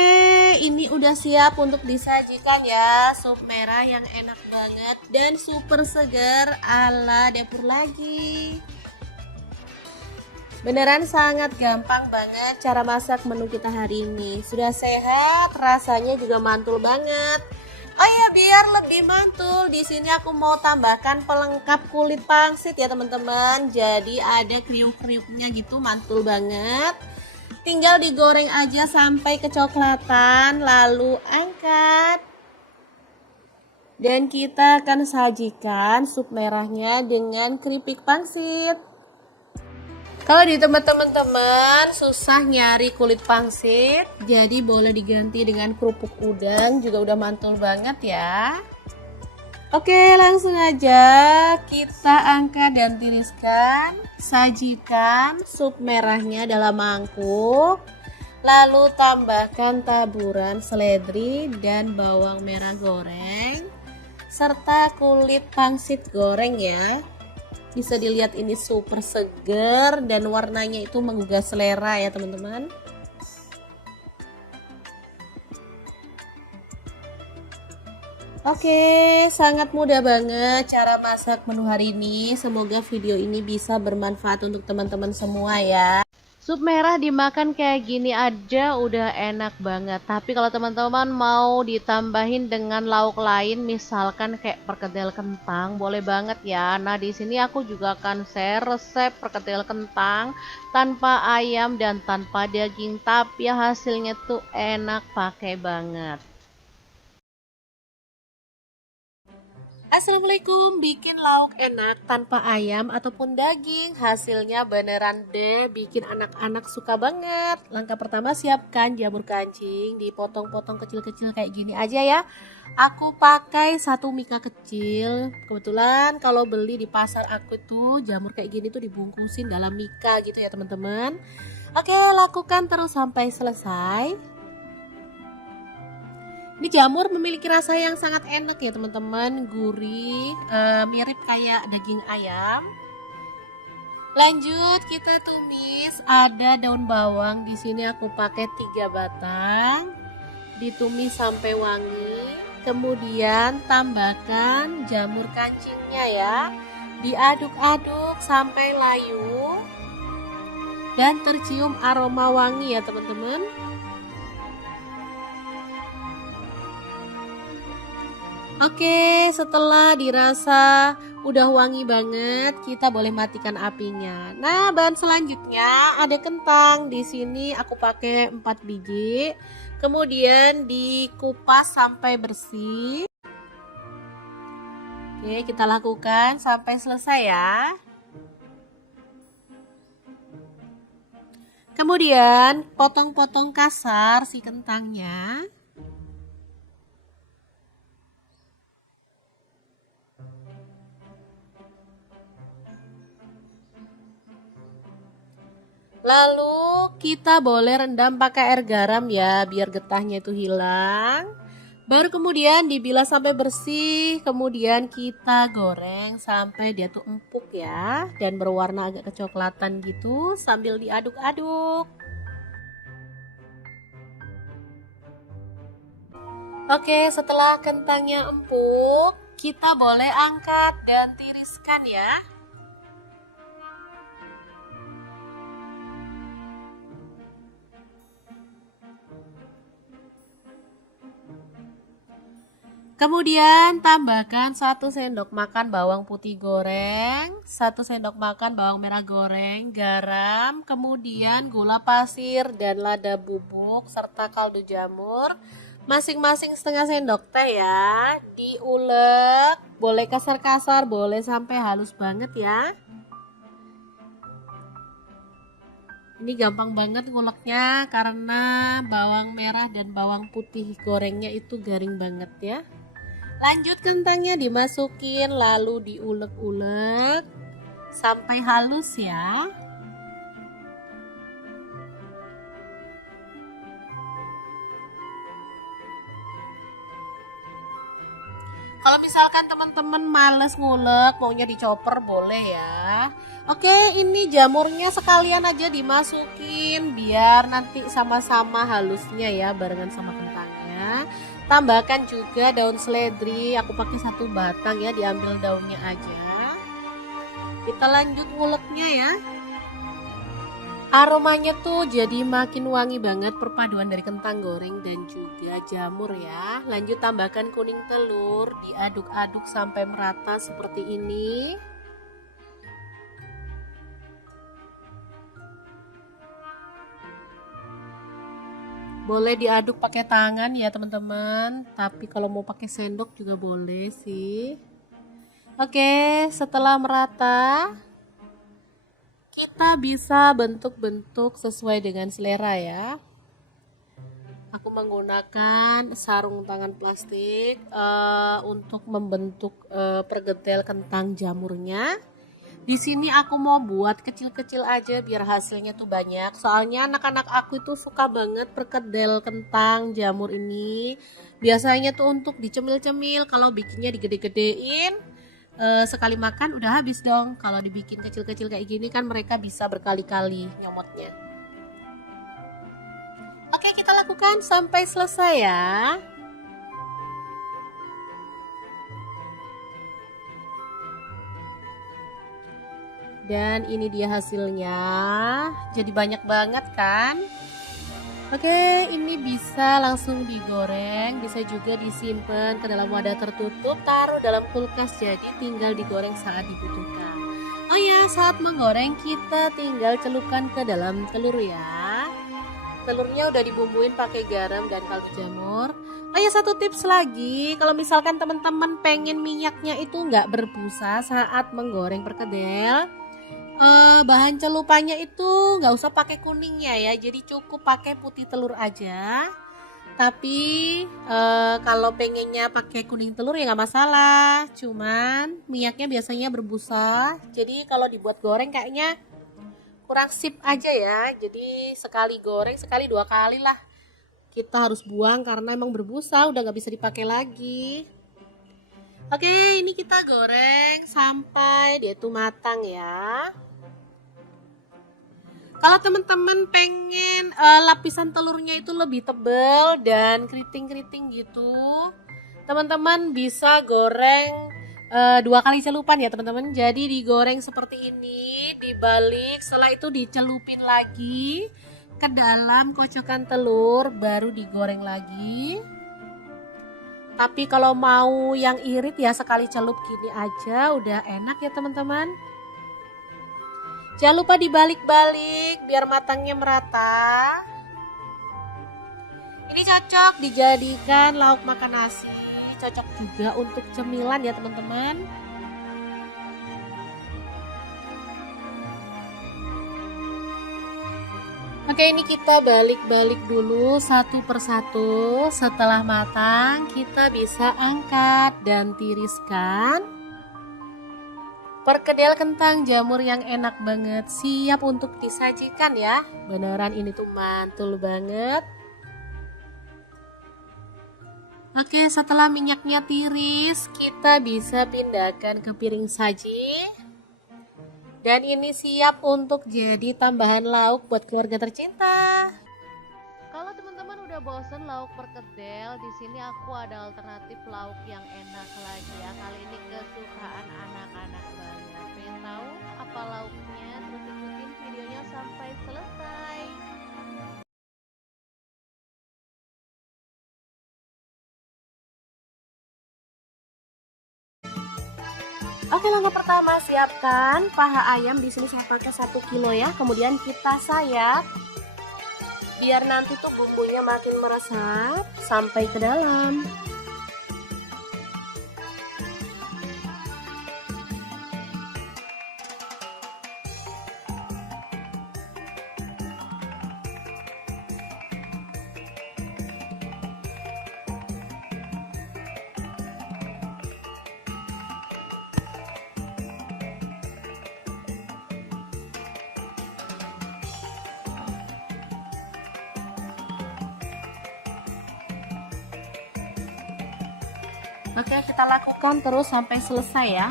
ini udah siap untuk disajikan ya. Sup merah yang enak banget dan super segar ala dapur lagi. Beneran sangat gampang banget cara masak menu kita hari ini. Sudah sehat, rasanya juga mantul banget. Oh ya, biar lebih mantul, di sini aku mau tambahkan pelengkap kulit pangsit ya teman-teman. Jadi ada kriuk-kriuknya gitu, mantul banget. Tinggal digoreng aja sampai kecoklatan, lalu angkat. Dan kita akan sajikan sup merahnya dengan keripik pangsit. Kalau di tempat teman-teman susah nyari kulit pangsit, jadi boleh diganti dengan kerupuk udang, juga udah mantul banget ya. Oke, langsung aja kita angkat dan tiriskan. Sajikan sup merahnya dalam mangkuk. Lalu tambahkan taburan seledri dan bawang merah goreng serta kulit pangsit goreng ya. Bisa dilihat ini super seger dan warnanya itu menggugah selera ya teman-teman. Oke, sangat mudah banget cara masak menu hari ini. Semoga video ini bisa bermanfaat untuk teman-teman semua ya. Sup merah dimakan kayak gini aja udah enak banget. Tapi kalau teman-teman mau ditambahin dengan lauk lain, misalkan kayak perkedel kentang, boleh banget ya. Nah, di sini aku juga akan share resep perkedel kentang tanpa ayam dan tanpa daging, tapi hasilnya tuh enak pakai banget. Assalamualaikum, bikin lauk enak tanpa ayam ataupun daging. Hasilnya beneran deh, bikin anak-anak suka banget. Langkah pertama, siapkan jamur kancing, dipotong-potong kecil-kecil kayak gini aja ya. Aku pakai satu mika kecil. Kebetulan kalau beli di pasar aku tuh jamur kayak gini tuh dibungkusin dalam mika gitu ya teman-teman. Oke, lakukan terus sampai selesai. Ini jamur memiliki rasa yang sangat enak ya teman-teman, gurih, mirip kayak daging ayam. Lanjut kita tumis, ada daun bawang di sini aku pakai 3 batang, ditumis sampai wangi. Kemudian tambahkan jamur kancingnya ya, diaduk-aduk sampai layu dan tercium aroma wangi ya teman-teman. Oke, setelah dirasa udah wangi banget, kita boleh matikan apinya. Nah, bahan selanjutnya ada kentang. Di sini aku pakai 4 biji. Kemudian dikupas sampai bersih. Oke, kita lakukan sampai selesai ya. Kemudian potong-potong kasar si kentangnya. Lalu kita boleh rendam pakai air garam ya, biar getahnya itu hilang. Baru kemudian dibilas sampai bersih, kemudian kita goreng sampai dia tuh empuk ya, dan berwarna agak kecoklatan gitu sambil diaduk-aduk. Oke, setelah kentangnya empuk, kita boleh angkat dan tiriskan ya. Kemudian tambahkan 1 sendok makan bawang putih goreng, 1 sendok makan bawang merah goreng, garam, kemudian gula pasir dan lada bubuk serta kaldu jamur. Masing-masing setengah sendok teh ya. Diulek, boleh kasar-kasar, boleh sampai halus banget ya. Ini gampang banget nguleknya karena bawang merah dan bawang putih gorengnya itu garing banget ya. Lanjut kentangnya dimasukin lalu diulek-ulek sampai halus ya. Kalau misalkan teman-teman males ngulek, maunya dicoper boleh ya. Oke, ini jamurnya sekalian aja dimasukin biar nanti sama-sama halusnya ya barengan sama kentangnya. Tambahkan juga daun seledri, aku pakai 1 batang ya, diambil daunnya aja. Kita lanjut nguleknya ya. Aromanya tuh jadi makin wangi banget, perpaduan dari kentang goreng dan juga jamur ya. Lanjut tambahkan kuning telur, diaduk-aduk sampai merata seperti ini. Boleh diaduk pakai tangan ya teman-teman, tapi kalau mau pakai sendok juga boleh sih. Oke, setelah merata, kita bisa bentuk-bentuk sesuai dengan selera ya. Aku menggunakan sarung tangan plastik untuk membentuk perkedel kentang jamurnya. Di sini aku mau buat kecil-kecil aja biar hasilnya tuh banyak. Soalnya anak-anak aku itu suka banget perkedel kentang jamur ini. Biasanya tuh untuk dicemil-cemil, kalau bikinnya digede-gedein sekali makan udah habis dong. Kalau dibikin kecil-kecil kayak gini kan mereka bisa berkali-kali nyomotnya. Oke, kita lakukan sampai selesai ya. Dan ini dia hasilnya. Jadi banyak banget kan? Oke, ini bisa langsung digoreng, bisa juga disimpan ke dalam wadah tertutup, taruh dalam kulkas, jadi tinggal digoreng saat dibutuhkan. Oh ya, saat menggoreng kita tinggal celupkan ke dalam telur ya. Telurnya udah dibumbuin pakai garam dan kaldu jamur. Oh ya, satu tips lagi, kalau misalkan teman-teman pengen minyaknya itu nggak berbusa saat menggoreng perkedel, bahan celupannya itu nggak usah pakai kuningnya ya, jadi cukup pakai putih telur aja. Tapi kalau pengennya pakai kuning telur ya nggak masalah, cuman minyaknya biasanya berbusa, jadi kalau dibuat goreng kayaknya kurang sip aja ya. Jadi sekali goreng sekali 2 kali lah kita harus buang karena emang berbusa, udah nggak bisa dipakai lagi. Oke, ini kita goreng sampai dia tuh matang ya. Kalau teman-teman pengen lapisan telurnya itu lebih tebal dan keriting-keriting gitu, teman-teman bisa goreng 2 kali celupan ya teman-teman. Jadi digoreng seperti ini, dibalik, setelah itu dicelupin lagi ke dalam kocokan telur, baru digoreng lagi. Tapi kalau mau yang irit ya sekali celup gini aja udah enak ya teman-teman. Jangan lupa dibalik-balik biar matangnya merata. Ini cocok dijadikan lauk makan nasi, cocok juga untuk cemilan ya teman-teman. Oke, ini kita balik-balik dulu satu persatu. Setelah matang kita bisa angkat dan tiriskan. Perkedel kentang jamur yang enak banget, siap untuk disajikan ya. Beneran ini tuh mantul banget. Oke, setelah minyaknya tiris, kita bisa pindahkan ke piring saji. Dan ini siap untuk jadi tambahan lauk buat keluarga tercinta. Kalau teman-teman udah bosen lauk perkedel, di sini aku ada alternatif lauk yang enak lagi ya. Kali ini kesukaan anak-anak banget. Pengen tahu apa lauknya? Terus ikutin videonya sampai selesai. Oke, langkah pertama siapkan paha ayam. Di sini saya pakai 1 kilo ya. Kemudian kita sayat biar nanti tuh bumbunya makin meresap sampai ke dalam. Oke, kita lakukan terus sampai selesai ya.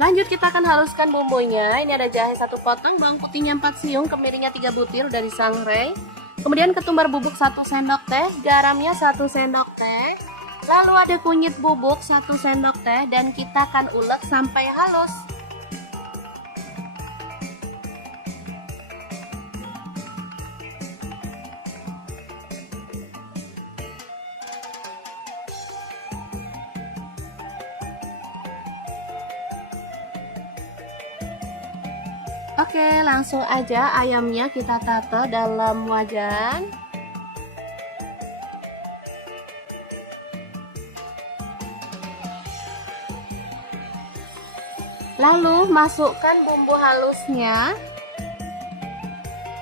Lanjut kita akan haluskan bumbunya. Ini ada jahe 1 potong, bawang putihnya 4 siung, kemirinya 3 butir dari sangrai. Kemudian ketumbar bubuk 1 sendok teh, garamnya 1 sendok teh. Lalu ada kunyit bubuk 1 sendok teh dan kita akan ulek sampai halus. Oke, langsung aja ayamnya kita tato dalam wajan. Lalu masukkan bumbu halusnya.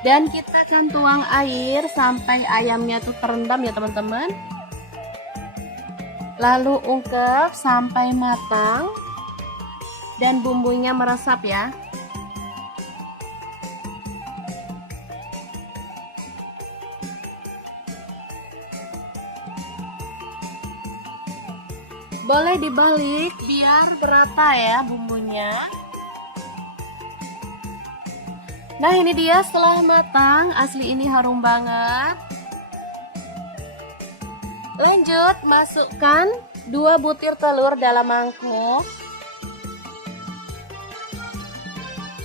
Dan kita akan tuang air sampai ayamnya tuh terendam ya teman-teman. Lalu ungkep sampai matang dan bumbunya meresap ya. Boleh dibalik biar berata ya bumbunya. Nah ini dia setelah matang, asli ini harum banget. Lanjut, masukkan 2 butir telur dalam mangkuk.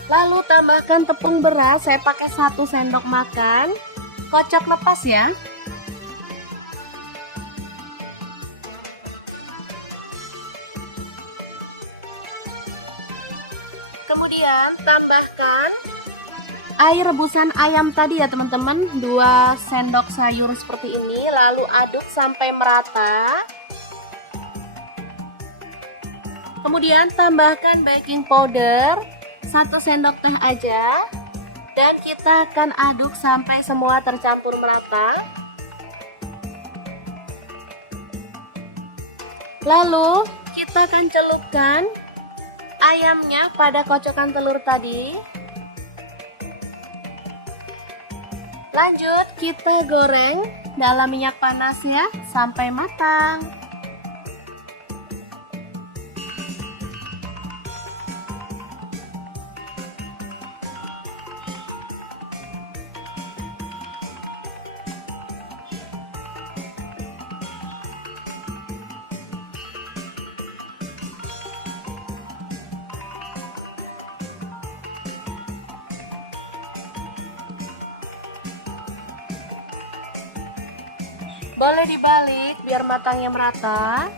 Lalu tambahkan tepung beras, saya pakai 1 sendok makan. Kocok lepas ya. Kemudian tambahkan air rebusan ayam tadi ya teman-teman, 2 sendok sayur seperti ini. Lalu aduk sampai merata. Kemudian tambahkan baking powder 1 sendok teh aja. Dan kita akan aduk sampai semua tercampur merata. Lalu kita akan celupkan ayamnya pada kocokan telur tadi. Lanjut kita goreng dalam minyak panas ya sampai matang. Boleh dibalik biar matangnya merata.